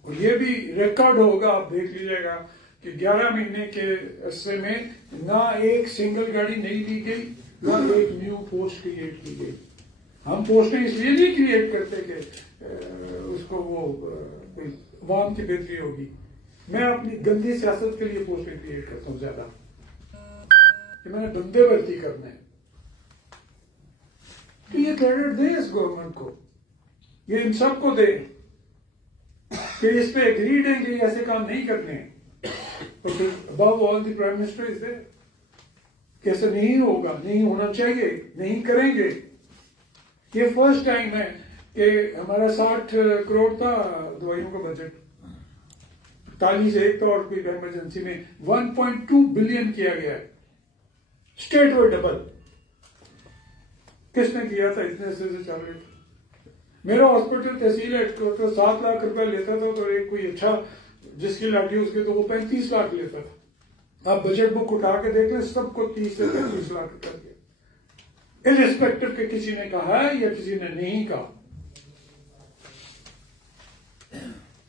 اور یہ بھی ریکارڈ ہوگا، آپ دیکھ لیجیے گا کہ 11 مہینے کے عرصے میں نہ ایک سنگل گاڑی نہیں لی گئی، نہ ایک نیو پوسٹ کریٹ کی گئی. ہم پوسٹیں اس لیے نہیں کریٹ کرتے کہ اس کو وہ عوام کی بہتری ہوگی. میں اپنی گندی سیاست کے لیے پوسٹیں کریٹ کرتا ہوں زیادہ، کہ میں نے بندے بھرتی کرنا ہے. تو یہ کریڈٹ دیں اس گورنمنٹ کو، یہ ان سب کو دیں کہ اس پہ ایگریڈ ہیں کہ ایسے کام نہیں کرنے ہیں. تو پھر ابو آل دی پرائم منسٹر از دیر کہ ایسے نہیں ہوگا، نہیں ہونا چاہیے، نہیں کریں گے. یہ فرسٹ ٹائم ہے کہ ہمارا 60 کروڑ تھا دوائیوں کا بجٹ، 41 ایک تھا اور کوئی ایمرجنسی میں 1.2 بلین کیا گیا ہے، اسٹیٹ اور ڈبل. کس نے کیا تھا؟ اتنے عرصے سے چل رہے تھے. میرا ہاسپٹل تحصیل ہے تو 7 لاکھ روپے لیتا تھا، تو ایک کوئی اچھا جس کی لاٹھی اس کے تو وہ 35 لاکھ لیتا تھا. آپ بجٹ بک اٹھا کے دیکھ لیں، سب کو 30 سے 35 لاکھ روپے دیا، ارسپیکٹو کہ کسی نے کہا ہے یا کسی نے نہیں کہا.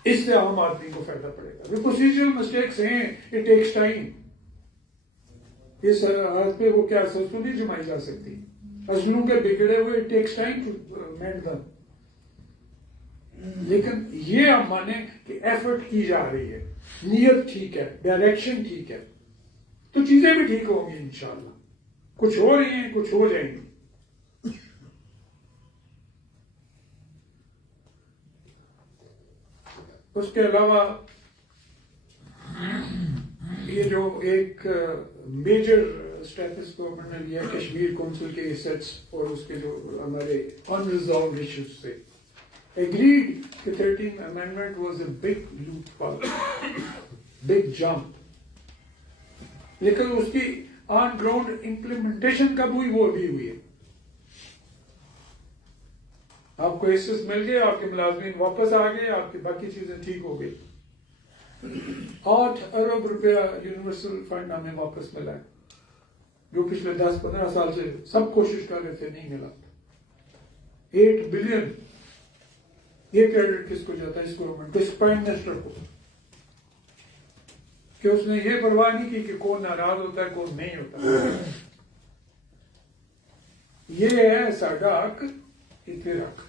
اس سے عام آدمی کو فائدہ پڑے گا. وہ پروسیجرل مسٹیکس ہیں، اٹ ٹیکس ٹائم. اس حالت پہ وہ کیا سوچ نہیں جمائی جا سکتی. ازلوں کے بگڑے ہوئے it takes time to mend دم. لیکن یہ ہم مانیں کہ ایفرٹ کی جا رہی ہے، نیت ٹھیک ہے، ڈائریکشن ٹھیک ہے، تو چیزیں بھی ٹھیک ہوں گی انشاءاللہ. کچھ ہو رہی ہیں، کچھ ہو جائیں گی. اس کے علاوہ یہ جو ایک میجر اسٹیپ اس گورنمنٹ نے لیا کشمیر کونسل کے ایسٹس اور اس کے جو ہمارے انریزالوڈ ایشوز تھے، agreed کہ 13th amendment was a big loophole, big jump. لیکن اس کی آن گراؤنڈ امپلیمنٹیشن کب ہوئی؟ وہ ابھی ہوئی ہے. آپ کو ایسس مل گئے، آپ کے ملازمین واپس آ گئے، آپ کی باقی چیزیں ٹھیک ہو گئی. 8 ارب روپیہ یونیورسل فنڈ ہمیں واپس ملا ہے، جو پچھلے 10-15 سال سے سب کوشش کر رہے تھے، نہیں ملا. 8 بلین. یہ کریڈٹ کس کو جاتا ہے؟ اس گورنمنٹ کو، اس پرائم منسٹر کو، کہ اس نے یہ پرواہ نہیں کی کہ کون ناراض ہوتا ہے کون نہیں ہوتا. یہ ہے ساڈا حق، اتنے حق.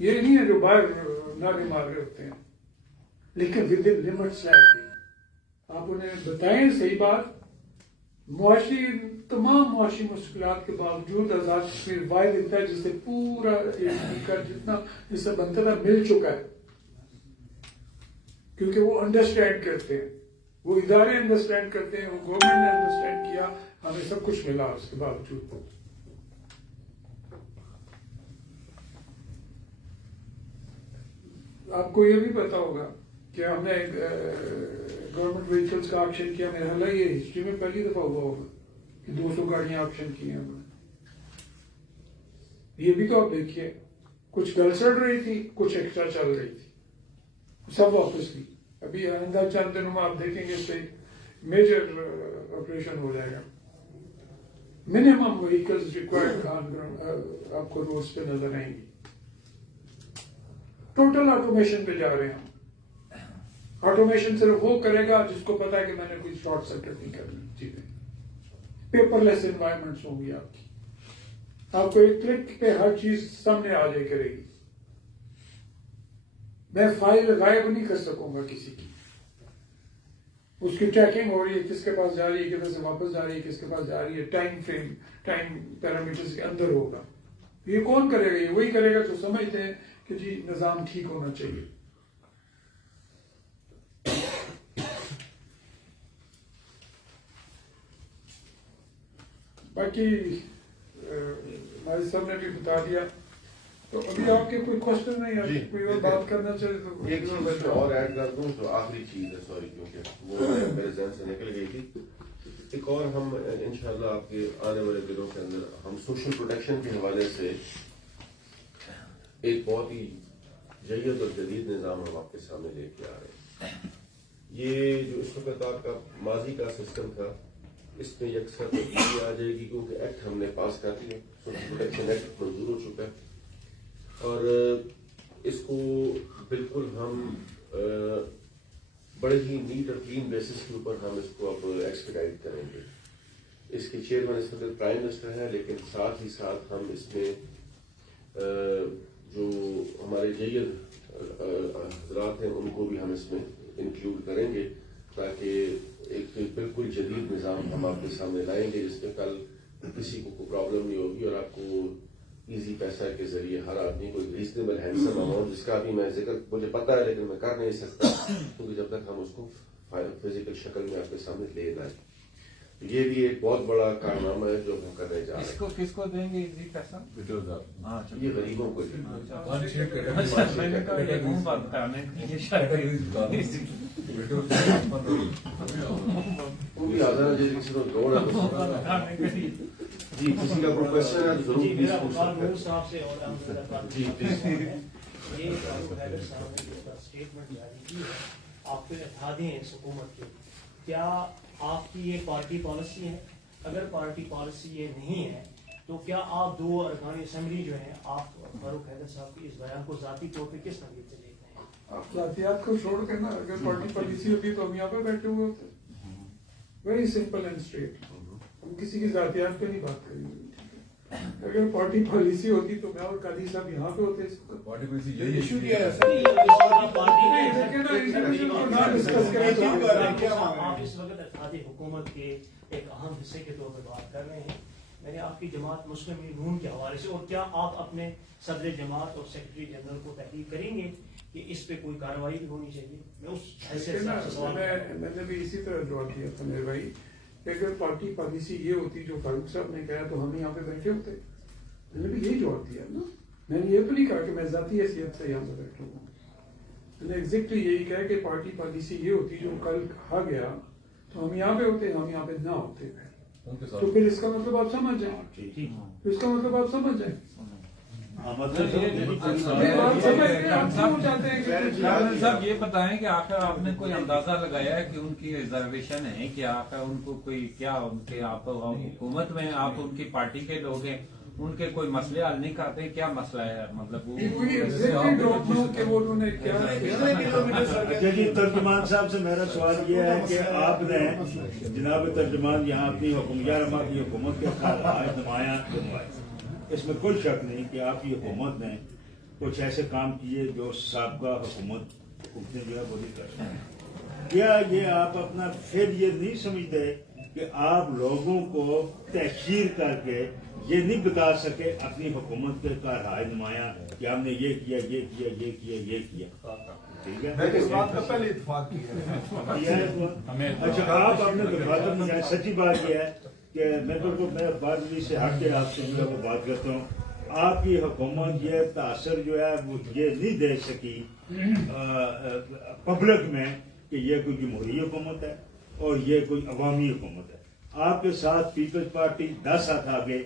یہ نہیں ہے جو باہر نعرے مار رہے ہوتے ہیں، لیکن ود ان لمٹس. آپ انہیں بتائیں صحیح بات. معاشی تمام معاشی مشکلات کے باوجود آزاد کشمیر واحد اتنا ہے جسے پورا جتنا جسے بنتا تھا مل چکا ہے، کیونکہ وہ انڈرسٹینڈ کرتے ہیں، وہ ادارے انڈرسٹینڈ کرتے ہیں، وہ گورنمنٹ نے انڈرسٹینڈ کیا، ہمیں سب کچھ ملا اس کے باوجود. آپ کو یہ بھی پتا ہوگا کہ ہم نے گورنمنٹ وہیکلس کا آکشن کیا. میرا خیال ہے یہ ہسٹری میں پہلی دفعہ ہوا ہوگا کہ 200 گاڑیاں آکشن کی ہیں ہم نے. یہ بھی تو آپ دیکھیے، کچھ گل سڑ رہی تھی، کچھ ایکسٹرا چل رہی تھی، سب واپس لی. ابھی آئندہ چند دنوں میں آپ دیکھیں گے اس سے میجر آپریشن ہو جائے گا. منیمم وہیکلز ریکوائرڈ آپ کو روڈز پہ نظر آئیں گی. ٹوٹل آٹومیشن پہ جا رہے ہیں ہم. آٹومیشن صرف وہ کرے گا جس کو پتا ہے کہ میں نے کوئی شارٹ سرکٹ نہیں کرنی چیزیں. پیپر لیس انوائرمنٹس ہوں گی آپ کی. آپ کو ایک کلک پہ ہر چیز سامنے آ جائے کرے گی. میں فائل غائب نہیں کر سکوں گا کسی کی. اس کی ٹریکنگ ہو رہی ہے، کس کے پاس جا رہی ہے، کدھر سے واپس جا رہی ہے، کس کے پاس جا رہی ہے، ٹائم فریم، ٹائم پیرامیٹرز کے اندر ہوگا. یہ کون کرے گا؟ یہ وہی کرے گا جو سمجھتے ہیں کہ جی نظام ٹھیک ہونا چاہیے. باقی ماجد صاحب نے بھی بتا دیا. تو ابھی آپ کے کوئی کوشچن نہیں ہے؟ کوئی اور بات کرنا چاہے تو ایک چیز میں اور ایڈ کر دوں تو آخری چیز ہے، سوری کیونکہ وہ میرے ذہن سے نکل گئی تھی. ایک اور ہم انشاءاللہ آپ کے آنے والے دنوں کے اندر ہم سوشل پروٹیکشن کے حوالے سے ایک بہت ہی جدید اور جدید نظام ہم آپ کے سامنے لے کے آ رہے ہیں. یہ جو اس وقت آپ کا ماضی کا سسٹم تھا، اس میں یکسر تبدیلی آ جائے گی، کیونکہ ایکٹ ہم نے پاس کر دیا، سوشل پروٹیکشن ایکٹ منظور ہو چکا ہے. اور اس کو بالکل ہم بڑے ہی نیٹ اور کلین بیسس کے اوپر ہم اس کو اب ایکسپیڈائٹ کریں گے. اس کے چیئرمین اس وقت پرائم منسٹر ہے، لیکن ساتھ ہی ساتھ ہم اس میں جو ہمارے جید حضرات ہیں ان کو بھی ہم اس میں انکلوڈ کریں گے، تاکہ ایک بالکل جدید نظام ہم آپ کے سامنے لائیں گے جس میں کل کسی کو کوئی پرابلم نہیں ہوگی اور آپ کو ایزی پیسہ کے ذریعے ہر آدمی کو ریزنیبل ہینڈسم اماؤنٹ، جس کا ابھی میں ذکر مجھے پتا ہے لیکن میں کر نہیں سکتا کیونکہ جب تک ہم اس کو فزیکل شکل میں آپ کے سامنے لے لائیں. یہ بھی ایک بہت بڑا کارنامہ ہے جو ہم کرنے جا رہے ہیں. کس کو دیں گے ایزی پیسہ؟ یہ غریبوں کو جی کسی کا کوئی کوشچن ہے تو ضرور صاحب سے اور جی پلیز. یہ حیدر صاحب نے جو اسٹیٹمنٹ جاری کی ہے، آپ کو اتحادی ہیں اس حکومت کے، کیا آپ کی یہ پارٹی پالیسی ہے؟ اگر پارٹی پالیسی یہ نہیں ہے تو کیا آپ دو ارکان اسمبلی جو ہیں، آپ فاروق حیدر صاحب کی اس بیان کو ذاتی طور پہ کس نظریے سے دیکھتے ہیں؟ آپ ذاتیات کو چھوڑ کر نا، اگر پارٹی پالیسی ہوتی تو ہم یہاں پہ بیٹھے ہوئے ہوتے. Very simple and straight. ہم کسی کی ذاتیات پہ نہیں بات کریں گے. اگر پارٹی پالیسی ہوتی تو میں اور قاضی صاحب یہاں پہ ہوتے. آپ اس وقت اتحادی حکومت کے ایک اہم حصے کے طور پہ بات کر رہے ہیں. میں نے آپ کی جماعت مسلم لیگ نون کے حوالے سے، اور کیا آپ اپنے صدر جماعت اور سیکرٹری جنرل کو تحقیق کریں گے کہ اس پہ کوئی کارروائی بھی ہونی چاہیے؟ میں اس حیثیت سے سوال میں نے بھی اسی طرح جواب دیا تھا میرے بھائی کہ اگر پارٹی پالیسی یہ ہوتی جو فاروق صاحب نے کہا تو ہم یہاں پہ بیٹھے ہوتے. میں نے بھی یہی جواب دیا نا. میں نے یہ تو نہیں کہا کہ میں ذاتی حیثیت سے یہاں پہ بیٹھا ہوں. میں نے ایگزیکٹلی یہی کہا کہ پارٹی پالیسی یہ ہوتی جو کل کہا گیا تو ہم یہاں پہ ہوتے، ہم یہاں پہ نہ ہوتے. تو پھر اس کا مطلب آپ سمجھ جائیں. اس کا مطلب آپ سمجھ جائیں. صاحب یہ بتائیں کہ آخر آپ نے کوئی اندازہ لگایا ہے کہ ان کی ریزرویشن ہے کہ آخر ان کو کوئی کیا، ان کے آپ حکومت میں آپ ان کی پارٹی کے لوگ ہیں، ان کے کوئی مسئلے حل نہیں کرتے؟ کیا مسئلہ ہے؟ مطلب جی ترجمان صاحب سے میرا سوال یہ ہے کہ آپ نے جناب ترجمان یہاں اپنی حکومت کی حکومت کے خلاف نمایاں بنوائے. اس میں کوئی شک نہیں کہ آپ کی حکومت نے کچھ ایسے کام کیے جو سابقہ حکومتیں جو ہے وہ نہیں کر سکتی. کیا یہ آپ اپنا پھر یہ نہیں سمجھتے کہ آپ لوگوں کو تحقیر کر کے یہ نہیں بتا سکے اپنی حکومت کے کارہائے نمایاں کہ ہم نے یہ کیا یہ کیا یہ کیا یہ کیا؟ ٹھیک ہے، پہلے اتفاق کیا. اچھا آپ اپنے دفاتر میں جائیں. سچی بات یہ ہے کہ میں بات سے ہٹ کے آپ سے جو ہے وہ بات کرتا ہوں. آپ کی حکومت یہ تاثر جو ہے وہ یہ نہیں دے سکی پبلک میں کہ یہ کوئی جمہوری حکومت ہے اور یہ کوئی عوامی حکومت ہے. آپ کے ساتھ پیپلز پارٹی 10 ہاتھ آگے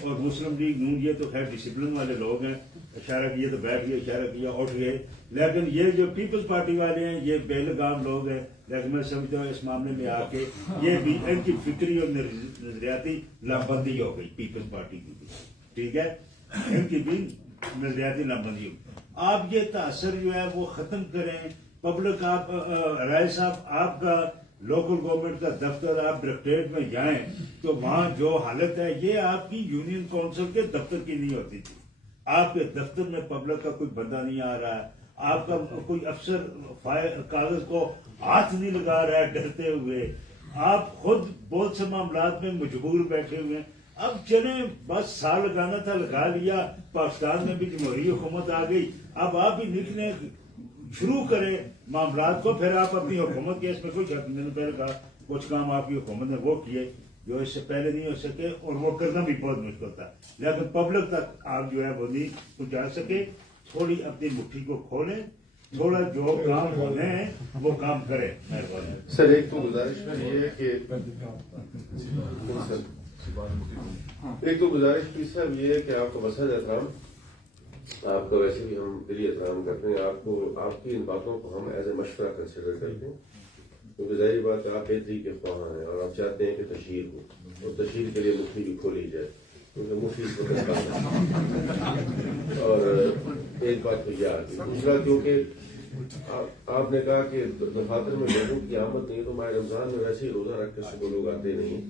اور مسلم لیگ نون، یہ تو خیر ڈسپلن والے لوگ ہیں، اشارہ کیا تو بیٹھ گئے، اشارہ کیا اٹھ گئے. لیکن یہ جو پیپلز پارٹی والے ہیں یہ بے لگام لوگ ہیں. لیکن میں سمجھتا ہوں اس معاملے میں آ کے یہ بھی ان کی فکری اور نظریاتی لامبندی ہو گئی پیپلز پارٹی کی بھی. ٹھیک ہے، ان کی بھی نظریاتی لامبندی ہو گئی. آپ یہ تاثر جو ہے وہ ختم کریں. پبلک آپ رائے صاحب آپ کا لوکل گورنمنٹ کا دفتر آپ ڈائریکٹریٹ میں جائیں تو وہاں جو حالت ہے یہ آپ کی یونین کونسل کے دفتر کی نہیں ہوتی تھی. آپ کے دفتر میں پبلک کا کوئی بندہ نہیں آ رہا ہے، آپ کا کوئی افسر کاغذ کو ہاتھ نہیں لگا رہا ہے ڈرتے ہوئے. آپ خود بہت سے معاملات میں مجبور بیٹھے ہوئے ہیں. اب چلیں بس سال لگانا تھا لگا لیا، پاکستان میں بھی جمہوری حکومت آ گئی. اب آپ ہی نکلیں شروع کریں معاملات کو، پھر آپ اپنی حکومت کے. اس میں کوئی شک. میں نے پہلے کہا کچھ کام آپ کی حکومت نے وہ کیے جو اس سے پہلے نہیں ہو سکے اور وہ کرنا بھی بہت مشکل تھا. لیکن پبلک تک آپ جو ہے وہ نہیں پہنچا سکے. تھوڑی اپنی مٹھی کو کھولیں، تھوڑا جو کام ہونے ہیں وہ کام کریں. مہربانی سر ایک تو گزارش میں یہ ہے کہ ایک تو گزارش کی صاحب یہ ہے کہ آپ کا مسئلہ احترام، آپ کا ویسے بھی ہم دلی احترام کرتے ہیں. آپ کی ان باتوں کو ہم ایز اے مشورہ کنسیڈر کرتے ہیں کیونکہ ظاہر بات ہے آپ بہتری کے خواہاں ہیں اور آپ چاہتے ہیں کہ تشہیر ہو اور تشہیر کے لیے مفتی بھی کھولی جائے کیونکہ مفتی اس وقت کم ہے. اور ایک بات تو یہ آتی، دوسرا کیونکہ آپ نے کہا کہ دفاتر میں لوگوں کی آمد نہیں ہے، تو ماہ رمضان میں ویسے ہی روزہ رکھ کے صبح لوگ آتے نہیں،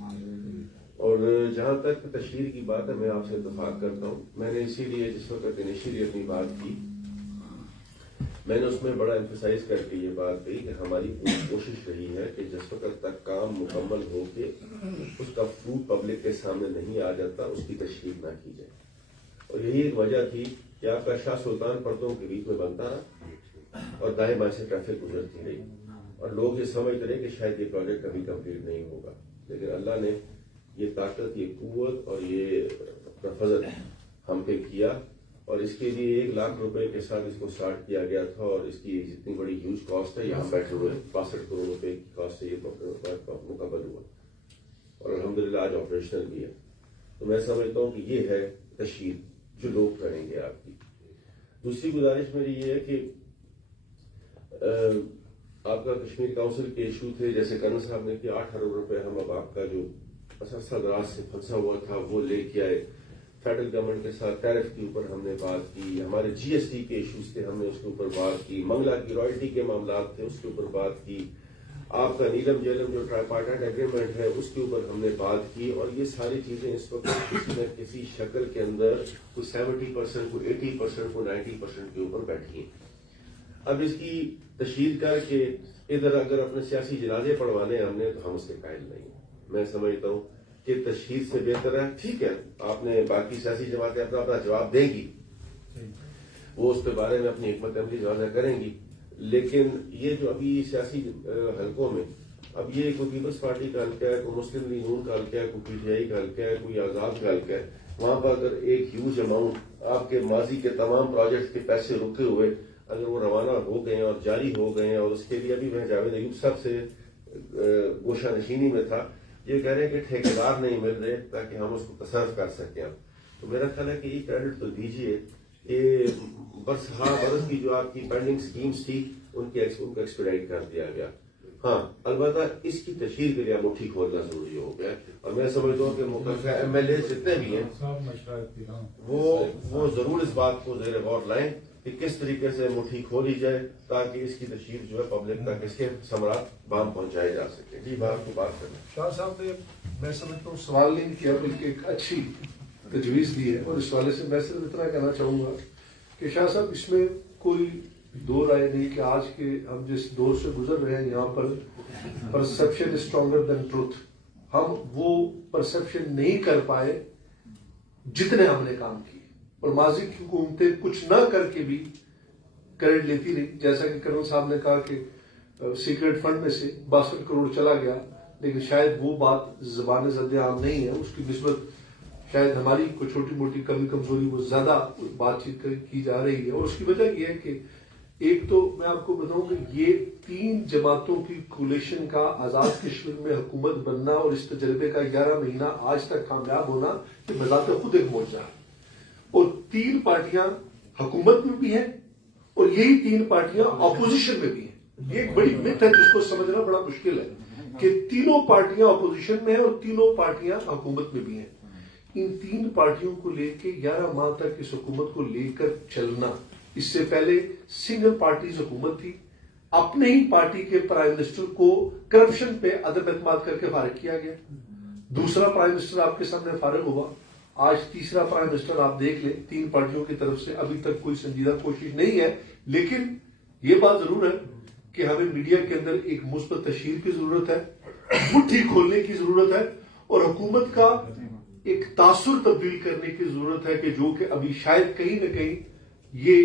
اور جہاں تک تشہیر کی بات ہے میں آپ سے اتفاق کرتا ہوں. میں نے اسی لیے جس وقت انیشیلی اپنی بات کی میں نے اس میں بڑا ایمفسائز کر کے یہ بات کہی کہ ہماری پوری کوشش رہی ہے کہ جس وقت تک کام مکمل ہو کے اس کا فروٹ پبلک کے سامنے نہیں آ جاتا اس کی تشہیر نہ کی جائے. اور یہی ایک وجہ تھی کہ آپ کا شاہ سلطان پردوں کے بیچ میں بنتا رہا اور دائیں بائیں سے ٹریفک گزرتی رہی اور لوگ یہ سمجھتے رہے کہ شاید یہ پروجیکٹ کبھی کمپلیٹ نہیں ہوگا. لیکن اللہ نے یہ طاقت، یہ قوت اور یہ اپنا فضل ہم پہ کیا، اور اس کے لیے 1 لاکھ روپے کے ساتھ اس کو اسٹارٹ کیا گیا تھا، اور اس کی جتنی بڑی ہیوج کاسٹ ہے یہاں بیٹھے ہوئے 62 کروڑ روپے کی کاسٹ سے یہ مکمل ہوا اور الحمدللہ آج آپریشنل بھی ہے. تو میں سمجھتا ہوں کہ یہ ہے تشہیر جو لوگ کریں گے. آپ کی دوسری گزارش میری یہ ہے کہ آپ کا کشمیر کاؤنسل کے ایشو تھے، جیسے کرنل صاحب نے کہ 8 ارب روپے ہم اب آپ کا جو اساسا دراز سے پھنسا ہوا تھا وہ لے کے آئے. فیڈرل گورنمنٹ کے ساتھ ٹیرف کے اوپر ہم نے بات کی، ہمارے GST کے ایشوز تھے ہم نے اس کے اوپر بات کی، منگلا کی رائلٹی کے معاملات تھے اس کے اوپر بات کی، آپ کا نیلم جیلم جو ٹرائی پارٹائٹ ایگریمنٹ ہے اس کے اوپر ہم نے بات کی. اور یہ ساری چیزیں اس وقت کسی نہ کسی شکل کے اندر کوئی 70%، کوئی 80%، کوئی 90% کے اوپر بیٹھی ہیں. اب اس کی تشہیر کر کے ادھر اگر اپنے سیاسی جنازے پڑھوانے ہم نے تو ہم اس کے قائل نہیں ہیں. میں سمجھتا ہوں کہ تشہیر سے بہتر ہے. ٹھیک ہے، آپ نے باقی سیاسی جماعتیں اپنا جواب دیں گی، وہ اس کے بارے میں اپنی حکمت عملی واضح کریں گی، لیکن یہ جو ابھی سیاسی حلقوں میں اب یہ کوئی پیپلز پارٹی کا حلقہ ہے، کوئی مسلم لیگ نون کا حلقہ ہے، کوئی PTI کا حلقہ ہے، کوئی آزاد کا حلقہ ہے، وہاں پر اگر ایک ہیوج اماؤنٹ آپ کے ماضی کے تمام پروجیکٹ کے پیسے رکے ہوئے اگر وہ روانہ ہو گئے ہیں اور جاری ہو گئے ہیں، اور اس کے لیے ابھی میں جاوید ایوب صاحب سے گوشہ نشینی میں تھا، یہ کہہ رہے ہیں کہ ٹھیکیدار نہیں مل رہے تاکہ ہم اس کو تصرف کر سکیں. تو میرا خیال ہے کہ یہ کریڈٹ تو دیجیے، یہ برس کی جو آپ کی پینڈنگ سکیمز تھی ان کو ایکسپیڈائٹ کر دیا گیا. ہاں البتہ اس کی تشہیر کے لیے مٹھی کھولنا ضروری ہو گیا، اور میں سمجھتا ہوں کہ متعلقہ MLA جتنے بھی ہیں وہ ضرور اس بات کو زیر غور لائیں کہ کس طریقے سے مٹھی کھولی جائے تاکہ اس کی تشہیر جو ہے پبلک تک اس کے ثمرات بام پہنچائے جا سکے. جی بات کو بات کریں. شاہ صاحب نے میں سمجھتا ہوں سوال نہیں کیا بلکہ ایک اچھی تجویز دی ہے، اور اس والے سے میں صرف اتنا کہنا چاہوں گا کہ شاہ صاحب اس میں کوئی دو رائے نہیں کہ آج کے ہم جس دور سے گزر رہے ہیں یہاں پر perception is stronger than truth. ہم وہ پرسپشن نہیں کر پائے جتنے ہم نے کام کیے، اور ماضی کی حکومتیں کچھ نہ کر کے بھی کریڈٹ لیتی رہی. جیسا کہ کرنل صاحب نے کہا کہ سیکرٹ فنڈ میں سے 62 کروڑ چلا گیا، لیکن شاید وہ بات زبان زد عام نہیں ہے، اس کی نسبت شاید ہماری کوئی چھوٹی موٹی کمی کمزوری وہ زیادہ بات چیت کی جا رہی ہے. اور اس کی وجہ یہ ہے کہ ایک تو میں آپ کو بتاؤں کہ یہ 3 جماعتوں کی کولیشن کا آزاد کشمیر میں حکومت بننا اور اس تجربے کا 11 مہینہ آج تک کامیاب ہونا یہ بذات خود ایک معجزہ ہے. اور 3 پارٹیاں حکومت میں بھی ہیں اور یہی 3 پارٹیاں اپوزیشن میں بھی ہیں. یہ ایک بڑی مت ہے جس کو سمجھنا بڑا مشکل ہے کہ تینوں پارٹیاں اپوزیشن میں ہیں اور تینوں پارٹیاں حکومت میں بھی ہیں. ان 3 پارٹیوں کو لے کے 11 ماہ تک اس حکومت کو لے کر چلنا. اس سے پہلے سنگل پارٹیز حکومت تھی، اپنے ہی پارٹی کے پرائم منسٹر کو کرپشن پہ عدم اعتماد کر کے فارغ کیا گیا. دوسرا پرائم منسٹر آپ کے سامنے فارغ ہوا، آج تیسرا پرائم منسٹر آپ دیکھ لیں. 3 پارٹیوں کی طرف سے ابھی تک کوئی سنجیدہ کوشش نہیں ہے، لیکن یہ بات ضرور ہے کہ ہمیں میڈیا کے اندر ایک مثبت تشہیر کی ضرورت ہے، مٹھی کھولنے کی ضرورت ہے، اور حکومت کا ایک تاثر تبدیل کرنے کی ضرورت ہے کہ جو کہ ابھی شاید کہیں نہ کہیں یہ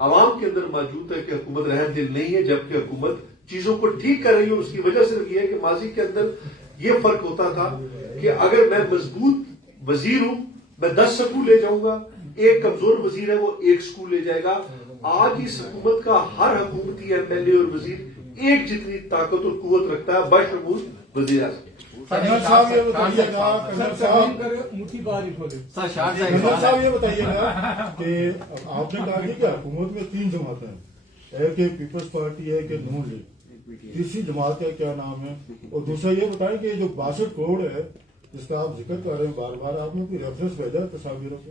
عوام کے اندر موجود ہے کہ حکومت رحم دل نہیں ہے، جبکہ حکومت چیزوں کو ٹھیک کر رہی ہے. اور اس کی وجہ صرف یہ ہے کہ ماضی کے اندر یہ فرق ہوتا تھا کہ اگر میں مضبوط وزیر ہوں میں 10 سکول لے جاؤں گا، ایک کمزور وزیر ہے وہ 1 سکول لے جائے گا. آج اس حکومت کا ہر حکومتی MLA اور وزیر ایک جتنی طاقت اور قوت رکھتا ہے بشمول وزیر اعظم. کرنل صاحب یہ بتائیے گا کہ آپ نے کہا کہ حکومت میں 3 جماعتیں ہیں، ایک پیپلز پارٹی ہے کہ نون لیگ، تیسری جماعت کا کیا نام ہے؟ اور دوسرا یہ بتائیں کہ جو 62 کروڑ ہے جس کا آپ ذکر کر رہے ہیں بار بار، آپ نے کوئی ریفرنس بھیجا تصاویروں کو؟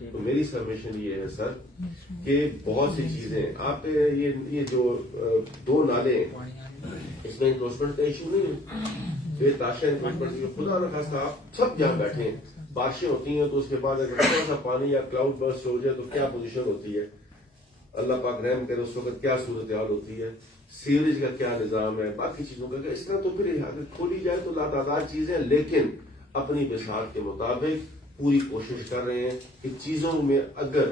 تو میری سبمیشن یہ ہے سر کہ بہت سی چیزیں آپ یہ جو 2 نالے ہیں اس میں انکروچمنٹ کا ایشو نہیں ہے، یہ تاشا انکروچمنٹ خدا نخواستہ آپ سب جہاں بیٹھے ہیں بارشیں ہوتی ہیں تو اس کے بعد اگر تھوڑا سا پانی یا کلاؤڈ برسٹ ہو جائے تو کیا پوزیشن ہوتی ہے، اللہ پاک رحم کرے اس وقت کیا صورتحال ہوتی ہے، سیوریج کا کیا نظام ہے، باقی چیزوں کا اس طرح. تو پھر اگر کھولی جائے تو لاتعداد چیزیں، لیکن اپنی بساط کے مطابق پوری کوشش کر رہے ہیں کہ چیزوں میں اگر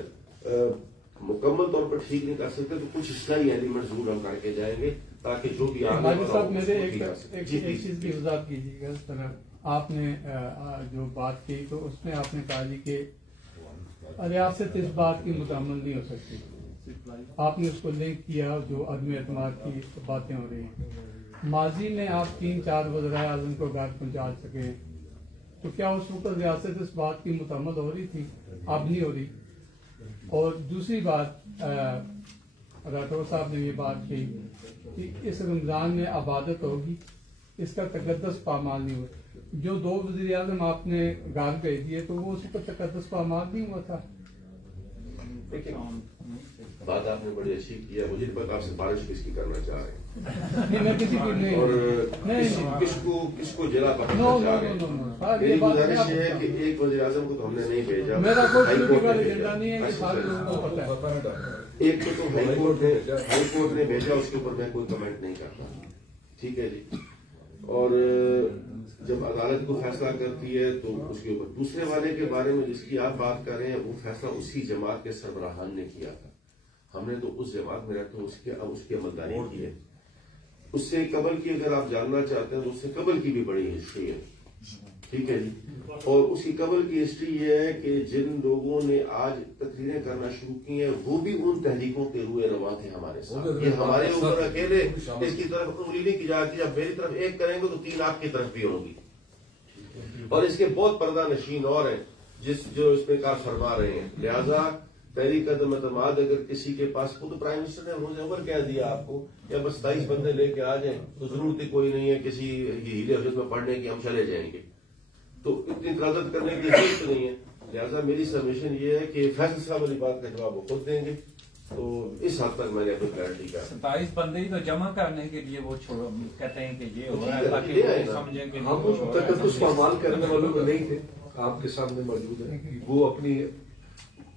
مکمل طور پر ٹھیک نہیں کر سکتے تو کچھ اصلاحی ایلیمنٹ ضرور ہم کر کے جائیں گے تاکہ جو بھی ماجد صاحب میرے ایک جی چیز کی وضاحت کیجیے گا. اس طرح آپ نے جو بات کی تو اس میں آپ نے کہا جی کہ ریاست اس بات کی متعمل نہیں ہو سکتی. آپ نے اس کو لنک کیا جو عدم اعتماد کی باتیں ہو رہی ہیں. ماضی میں آپ 3-4 وزرائے اعظم کو گھر پہنچا سکے تو کیا اس وقت ریاست اس بات کی متعمل ہو رہی تھی؟ اب نہیں ہو رہی. اور دوسری بات راٹھور صاحب نے یہ بات کی کہ اس رمضان میں عبادت ہوگی، اس کا تقدس پامال نہیں ہوا. جو 2 وزیر اعظم آپ نے گھر بھیج دیے تو وہ اس کا تقدس پامال نہیں ہوا تھا. بات آپ نے بڑی اچھی کی ہے. مجھے پتا آپ سفارش کس کی کرنا چاہ رہے ہیں نہیں میں کسی کی نہیں اور کس کو جلا پکڑنا چاہ رہے ہیں. میری گزارش یہ ہے کہ ایک وزیر اعظم کو تو ہم نے نہیں بھیجا، میرا کوئی ہائی کورٹ نے ایجنڈا نہیں ہے کہ سارے لوگوں کو پتہ ہے. ایک تو ہائی کورٹ نے بھیجا، اس کے اوپر میں کوئی کمنٹ نہیں کرتا. ٹھیک ہے جی. اور جب عدالت کو فیصلہ کرتی ہے تو اس کے اوپر دوسرے والے کے بارے میں جس کی آپ بات کر رہے ہیں وہ فیصلہ اسی جماعت کے سربراہان نے کیا تھا. ہم نے تو اس جماعت میں رہتے اس کی عملداری کی ہے. اس سے قبل کی اگر آپ جاننا چاہتے ہیں تو اس سے قبل کی بھی بڑی ہسٹری ہے. ٹھیک ہے جی. اور اس کی قبل کی ہسٹری یہ ہے کہ جن لوگوں نے آج تقریریں کرنا شروع کی ہیں وہ بھی ان تحریکوں کے روئے رواں تھے ہمارے ساتھ. یہ ہمارے اوپر اکیلے اس کی طرف انگلی نہیں کی جاتی. جب میری طرف ایک کریں گے تو 3 آپ کی طرف بھی ہوگی. اور اس کے بہت پردہ نشین اور ہیں جو اس پہ کار فرما رہے ہیں. لہذا تحریک عدم اعتماد اگر کسی کے پاس، خود پرائم منسٹر نے مجھے اوور کہہ دیا آپ کو یا بس 27 بندے لے کے آ جائیں تو ضرورت کوئی نہیں ہے کسی ہیلے حفظ میں پڑھنے کی، ہم چلے جائیں گے. تو اتنی قیادت کرنے کی ضرورت نہیں ہے. لہٰذا میری سبمیشن یہ ہے کہ فیصل صاحب والی بات کا جواب وہ خود دیں گے. تو اس حد تک میں نے اپنی کلیئرٹی کا 27 بندے ہی تو جمع کرنے کے لیے وہ کہتے ہیں کہ یہ ہو رہا ہے تاکہ وہ سمجھیں کہ ہم اس تقدس پامال کرنے والوں کو نہیں تھے. آپ کے سامنے موجود ہیں وہ اپنی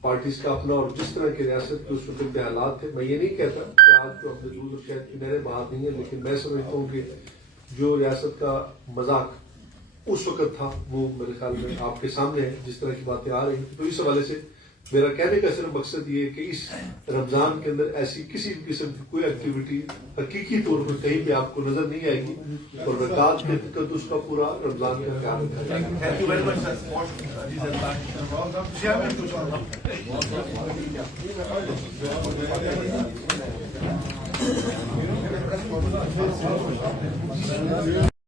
پارٹیز کا اپنا اور جس طرح کی ریاست کے اس وقت حالات تھے. میں یہ نہیں کہتا کہ آج تو اپنے دور شاید کنارے بات نہیں ہے، لیکن میں سمجھتا ہوں کہ جو ریاست کا مذاق اس وقت تھا وہ میرے خیال میں آپ کے سامنے ہے جس طرح کی باتیں آ رہی ہیں. تو اس حوالے سے میرا کہنے کا صرف مقصد یہ ہے کہ اس رمضان کے اندر ایسی کسی بھی قسم کی کوئی ایکٹیویٹی حقیقی طور پر کہیں بھی آپ کو نظر نہیں آئے گی اور رکعت کے تقدس کا پورا رمضان کا قیام کرے گا. Thank you very much sir.